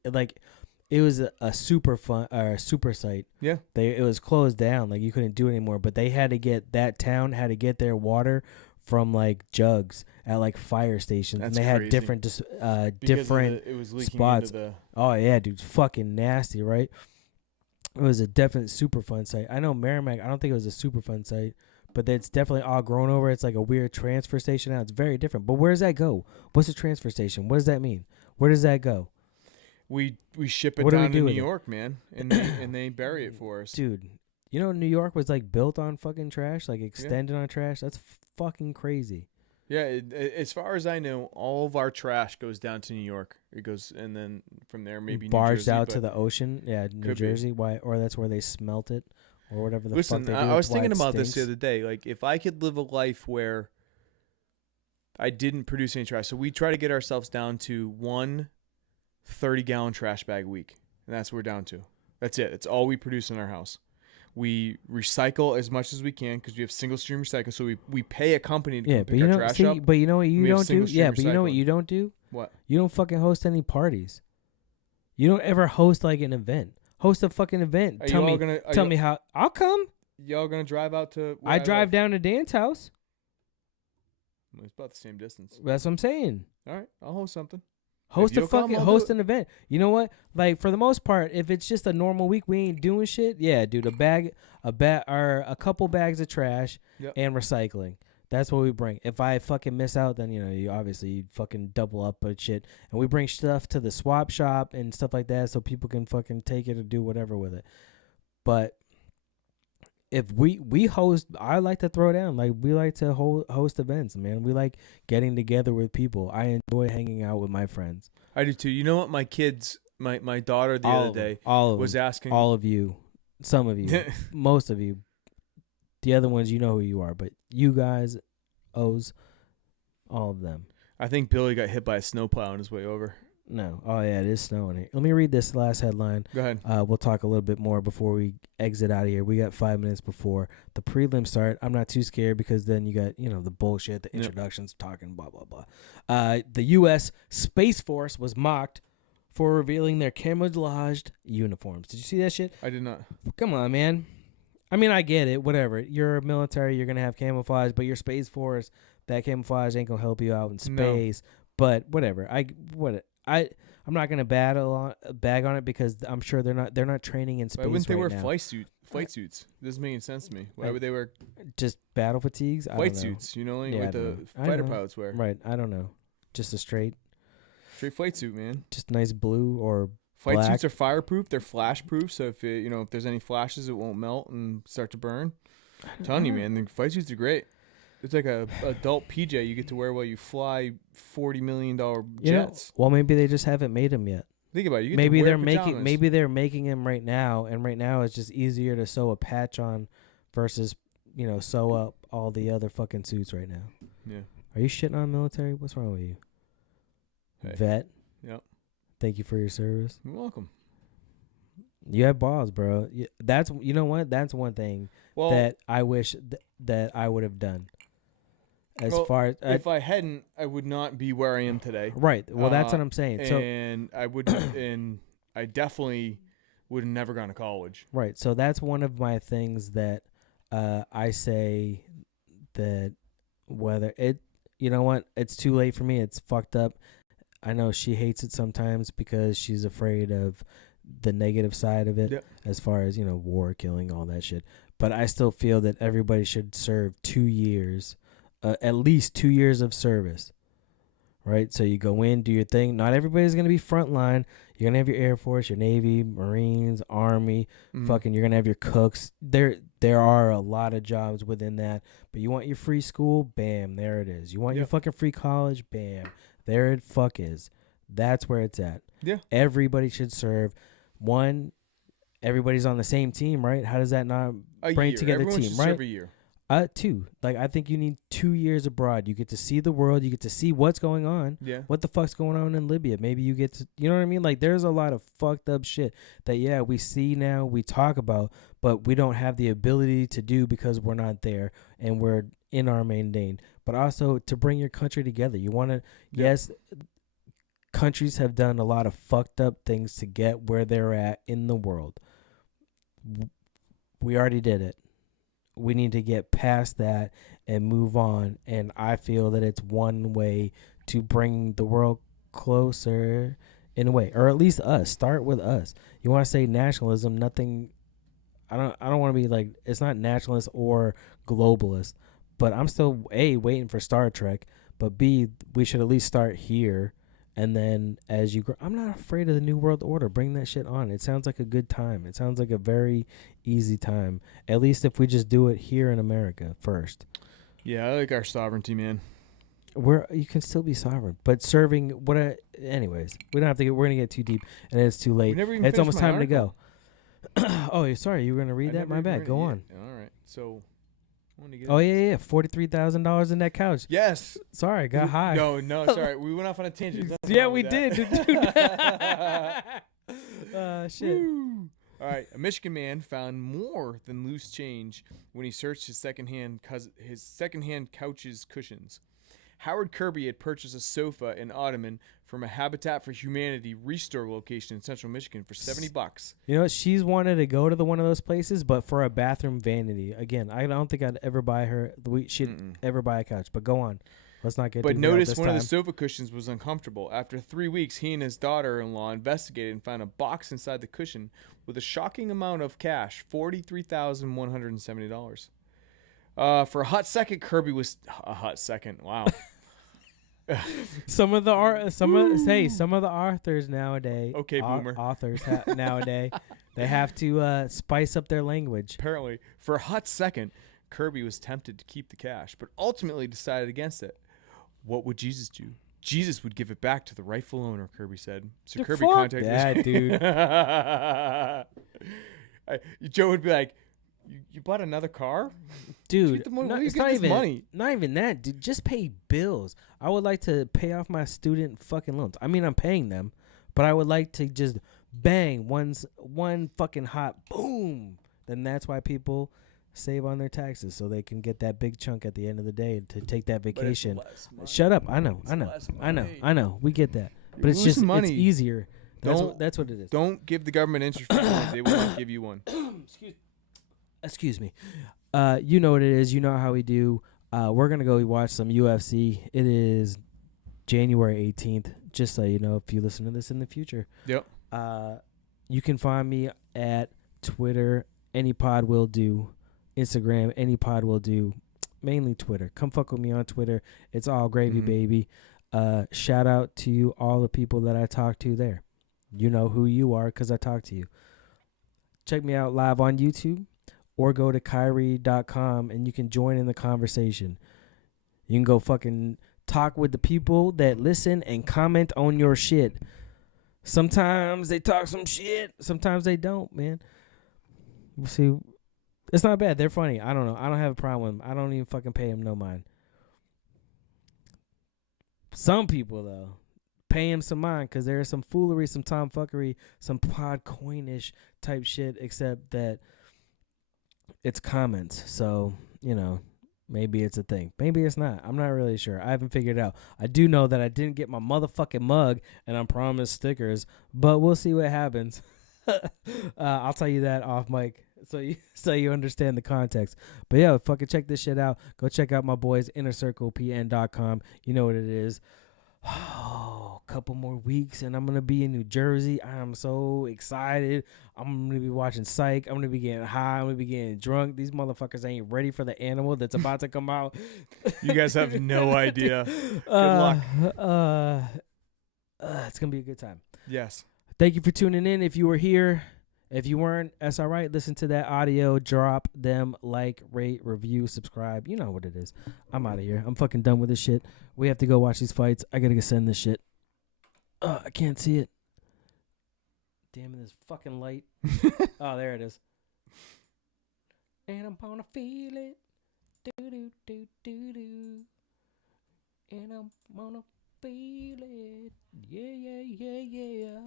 It was a super site. Yeah. It was closed down, like you couldn't do it anymore. But that town had to get their water from like jugs at like fire stations, That's and they had crazy. different Because different. it was leaking spots. into the Oh yeah, dude, fucking nasty, right? It was a definite super fun site. I know Merrimack. I don't think it was a super fun site, but it's definitely all grown over. It's like a weird transfer station now. It's very different. But where does that go? What's a transfer station? What does that mean? Where does that go, we ship it What do we down do to New with it? York, man, and they bury it for us. dude? You know, New York was like built on fucking trash, like extended on trash. That's fucking crazy. Yeah, as far as I know, all of our trash goes down to New York. It goes, and then from there maybe Barged New Jersey, out but to the ocean. Yeah, New Could be. Jersey. Why? Or that's where they smelt it, or whatever the Listen, fuck they do. I was That's why thinking it about this the stinks. other day. Like, if I could live a life where I didn't produce any trash, so we try to get ourselves down to one 30-gallon trash bag a week, and that's what we're down to. That's it. That's all we produce in our house. We recycle as much as we can because we have single stream recycle. So we pay a company to Yeah, come but pick you our know, trash see, up. but you know what you we have don't do? single-stream Yeah, but you know what recycling. you don't do? What? You don't fucking host any parties. You don't ever host like an event. Host a fucking event. Are Tell you all me, gonna? Are tell you, me how. I'll come. Y'all gonna drive out to? Where I live? drive down to Dan's house. It's about the same distance. That's what I'm saying. All right, I'll host something. Host a you'll come, fucking I'll do host it. an event. You know what? Like for the most part, if it's just a normal week, we ain't doing shit. Yeah, dude, or a couple bags of trash Yep. and recycling. That's what we bring. If I fucking miss out, then you obviously you fucking double up on shit. And we bring stuff to the swap shop and stuff like that, so people can fucking take it or do whatever with it. But if we host, I like to throw down. Like we like to host events, man. We like getting together with people. I enjoy hanging out with my friends. I do too. You know what? My kids, my daughter the other day all of was them. asking. All of you, some of you, most of you. The other ones, you know who you are, but you guys, O's, all of them. I think Billy got hit by a snowplow on his way over. No. Oh, yeah, it is snowing here. Let me read this last headline. Go ahead. We'll talk a little bit more before we exit out of here. We got 5 minutes before the prelim start. I'm not too scared because then you got, the bullshit, the introductions, talking, blah, blah, blah. The U.S. Space Force was mocked for revealing their camouflaged uniforms. Did you see that shit? I did not. Come on, man. I mean, I get it. Whatever. You're military. You're going to have camouflage, but your Space Force, that camouflage ain't going to help you out in space. No. But whatever. I'm not gonna bag on it because I'm sure they're not training in space. Why wouldn't they wear now. flight suits? This doesn't make any sense to me. Why would they wear just battle fatigues? Flight suits, like the fighter pilots wear. Right, I don't know. Just a straight flight suit, man. Just nice blue or flight black. suits are fireproof. They're flash proof, so if if there's any flashes, it won't melt and start to burn. I'm telling you, man, the flight suits are great. It's like a adult PJ you get to wear while you fly $40 million jets. Well, maybe they just haven't made them yet. Think about it. You get Maybe to wear they're making pajamas. maybe they're making them right now, and right now it's just easier to sew a patch on versus sew up all the other fucking suits right now. Yeah. Are you shitting on military? What's wrong with you? Hey. Vet. Yep. Thank you for your service. You're welcome. You have balls, bro. That's That's one thing Well, that I wish that I would have done. As well, far as if I hadn't, I would not be where I am today. right, well, that's what I'm saying. So And I wouldn't, and I definitely would have never gone to college. right, so that's one of my things that I say that whether it's too late for me. It's fucked up. I know she hates it sometimes because she's afraid of the negative side of it, Yep. as far as war, killing, all that shit. But I still feel that everybody should serve 2 years, at least 2 years of service, right? So you go in, do your thing. Not everybody's gonna be frontline. You're gonna have your Air Force, your Navy, Marines, Army. Fucking, you're gonna have your cooks. There are a lot of jobs within that. But you want your free school, bam, there it is. You want your fucking free college, bam, there it fuck is. That's where it's at. Yeah. Everybody should serve. One, everybody's on the same team, right? How does that not bring together Everyone team, should right? serve a year. 2. Like, I think you need 2 years abroad. You get to see the world. You get to see what's going on. Yeah. What the fuck's going on in Libya? Maybe you get to, you know what I mean? Like, there's a lot of fucked up shit that, we see now, we talk about, but we don't have the ability to do because we're not there and we're in our main lane. But also to bring your country together. You want to, yes, countries have done a lot of fucked up things to get where they're at in the world. We already did it. We need to get past that and move on. And I feel that it's one way to bring the world closer in a way, or at least us. Start with us. You want to say nationalism? Nothing. I don't want to be like, it's not nationalist or globalist, but I'm still waiting for Star Trek. But B, we should at least start here. And then as you grow, I'm not afraid of the New World Order. Bring that shit on. It sounds like a good time. It sounds like a very easy time. At least if we just do it here in America first. Yeah, I like our sovereignty, man. You can still be sovereign, but serving anyways, we don't have to get. We're gonna get too deep, and it's too late. We never even It's almost finished my time to go. article. Oh, sorry, you were gonna read I that? never My even bad. read it Go yet. on. All right. So, I want to get Oh into yeah. $43,000 in that couch. Yes. Sorry, got high. No, sorry. We went off on a tangent. Nothing Yeah, wrong we with did. that. Shit. Woo. All right. A Michigan man found more than loose change when he searched his secondhand couch's cushions. Howard Kirby had purchased a sofa and ottoman from a Habitat for Humanity restore location in central Michigan for $70. You know what? She's wanted to go to one of those places, but for a bathroom vanity. Again, I don't think I'd ever buy her. She'd ever buy a couch. But go on. Let's not get. But derailed notice this one time. of the sofa cushions was uncomfortable. After 3 weeks, he and his daughter-in-law investigated and found a box inside the cushion with a shocking amount of cash, $43,170. For a hot second, Kirby was a hot second. Wow. Some of the authors nowadays. Okay, boomer. Authors nowadays, they have to spice up their language. Apparently, for a hot second, Kirby was tempted to keep the cash, but ultimately decided against it. What would Jesus do? Jesus would give it back to the rightful owner, Kirby said. So Kirby contacted that, dude. Joe would be like, "You bought another car, Dude? Get the money. No, Where you it's get not this even money?" Not even that, dude. Just pay bills. I would like to pay off my student fucking loans. I mean, I'm paying them, but I would like to just bang one fucking hot boom. Then that's why people save on their taxes so they can get that big chunk at the end of the day to take that vacation. Shut up. I know. We get that. But it's just money. it's easier. That's Don't- that's what it is. Don't give the government interest rates. They will not give you one. Excuse me. You know what it is. You know how we do. We're going to go watch some UFC. It is January 18th, just so you know if you listen to this in the future. Yep. You can find me at Twitter. Any pod will do. Instagram. Any pod will do. Mainly Twitter. Come fuck with me on Twitter. It's all gravy, baby. Shout out to all the people that I talk to there. You know who you are because I talk to you. Check me out live on YouTube or go to Kyrie.com and you can join in the conversation. You can go fucking talk with the people that listen and comment on your shit. Sometimes they talk some shit. Sometimes they don't, man. You see, it's not bad. They're funny. I don't know. I don't have a problem with them. I don't even fucking pay them no mind. Some people, though, pay him some mind because there is some foolery, some tomfuckery, some podcoinish type shit, except that it's comments. So, you know, maybe it's a thing. Maybe it's not. I'm not really sure. I haven't figured it out. I do know that I didn't get my motherfucking mug and I'm promised stickers, but we'll see what happens. I'll tell you that off mic so you understand the context. But yeah, fucking check this shit out. Go check out my boys, InnerCirclePN.com. You know what it is. Oh, a couple more weeks and I'm going to be in New Jersey. I'm so excited. I'm going to be watching Psych. I'm going to be getting high. I'm going to be getting drunk. These motherfuckers ain't ready for the animal that's about to come out. You guys have no idea. Good luck. It's going to be a good time. Yes. Thank you for tuning in. If you were here, if you weren't, that's all right. Listen to that audio. Drop them, like, rate, review, subscribe. You know what it is. I'm out of here. I'm fucking done with this shit. We have to go watch these fights. I gotta go send this shit. I can't see it. Damn it, this fucking light. Oh, there it is. And I'm gonna feel it. Do-do-do-do-do. And I'm gonna feel it. Yeah, yeah, yeah, yeah.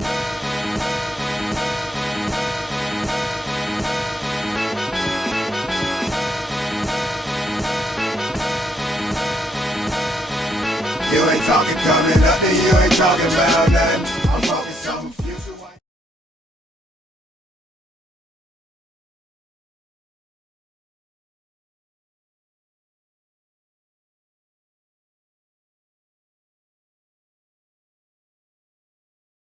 You ain't talking coming up, then you ain't talking about nothing.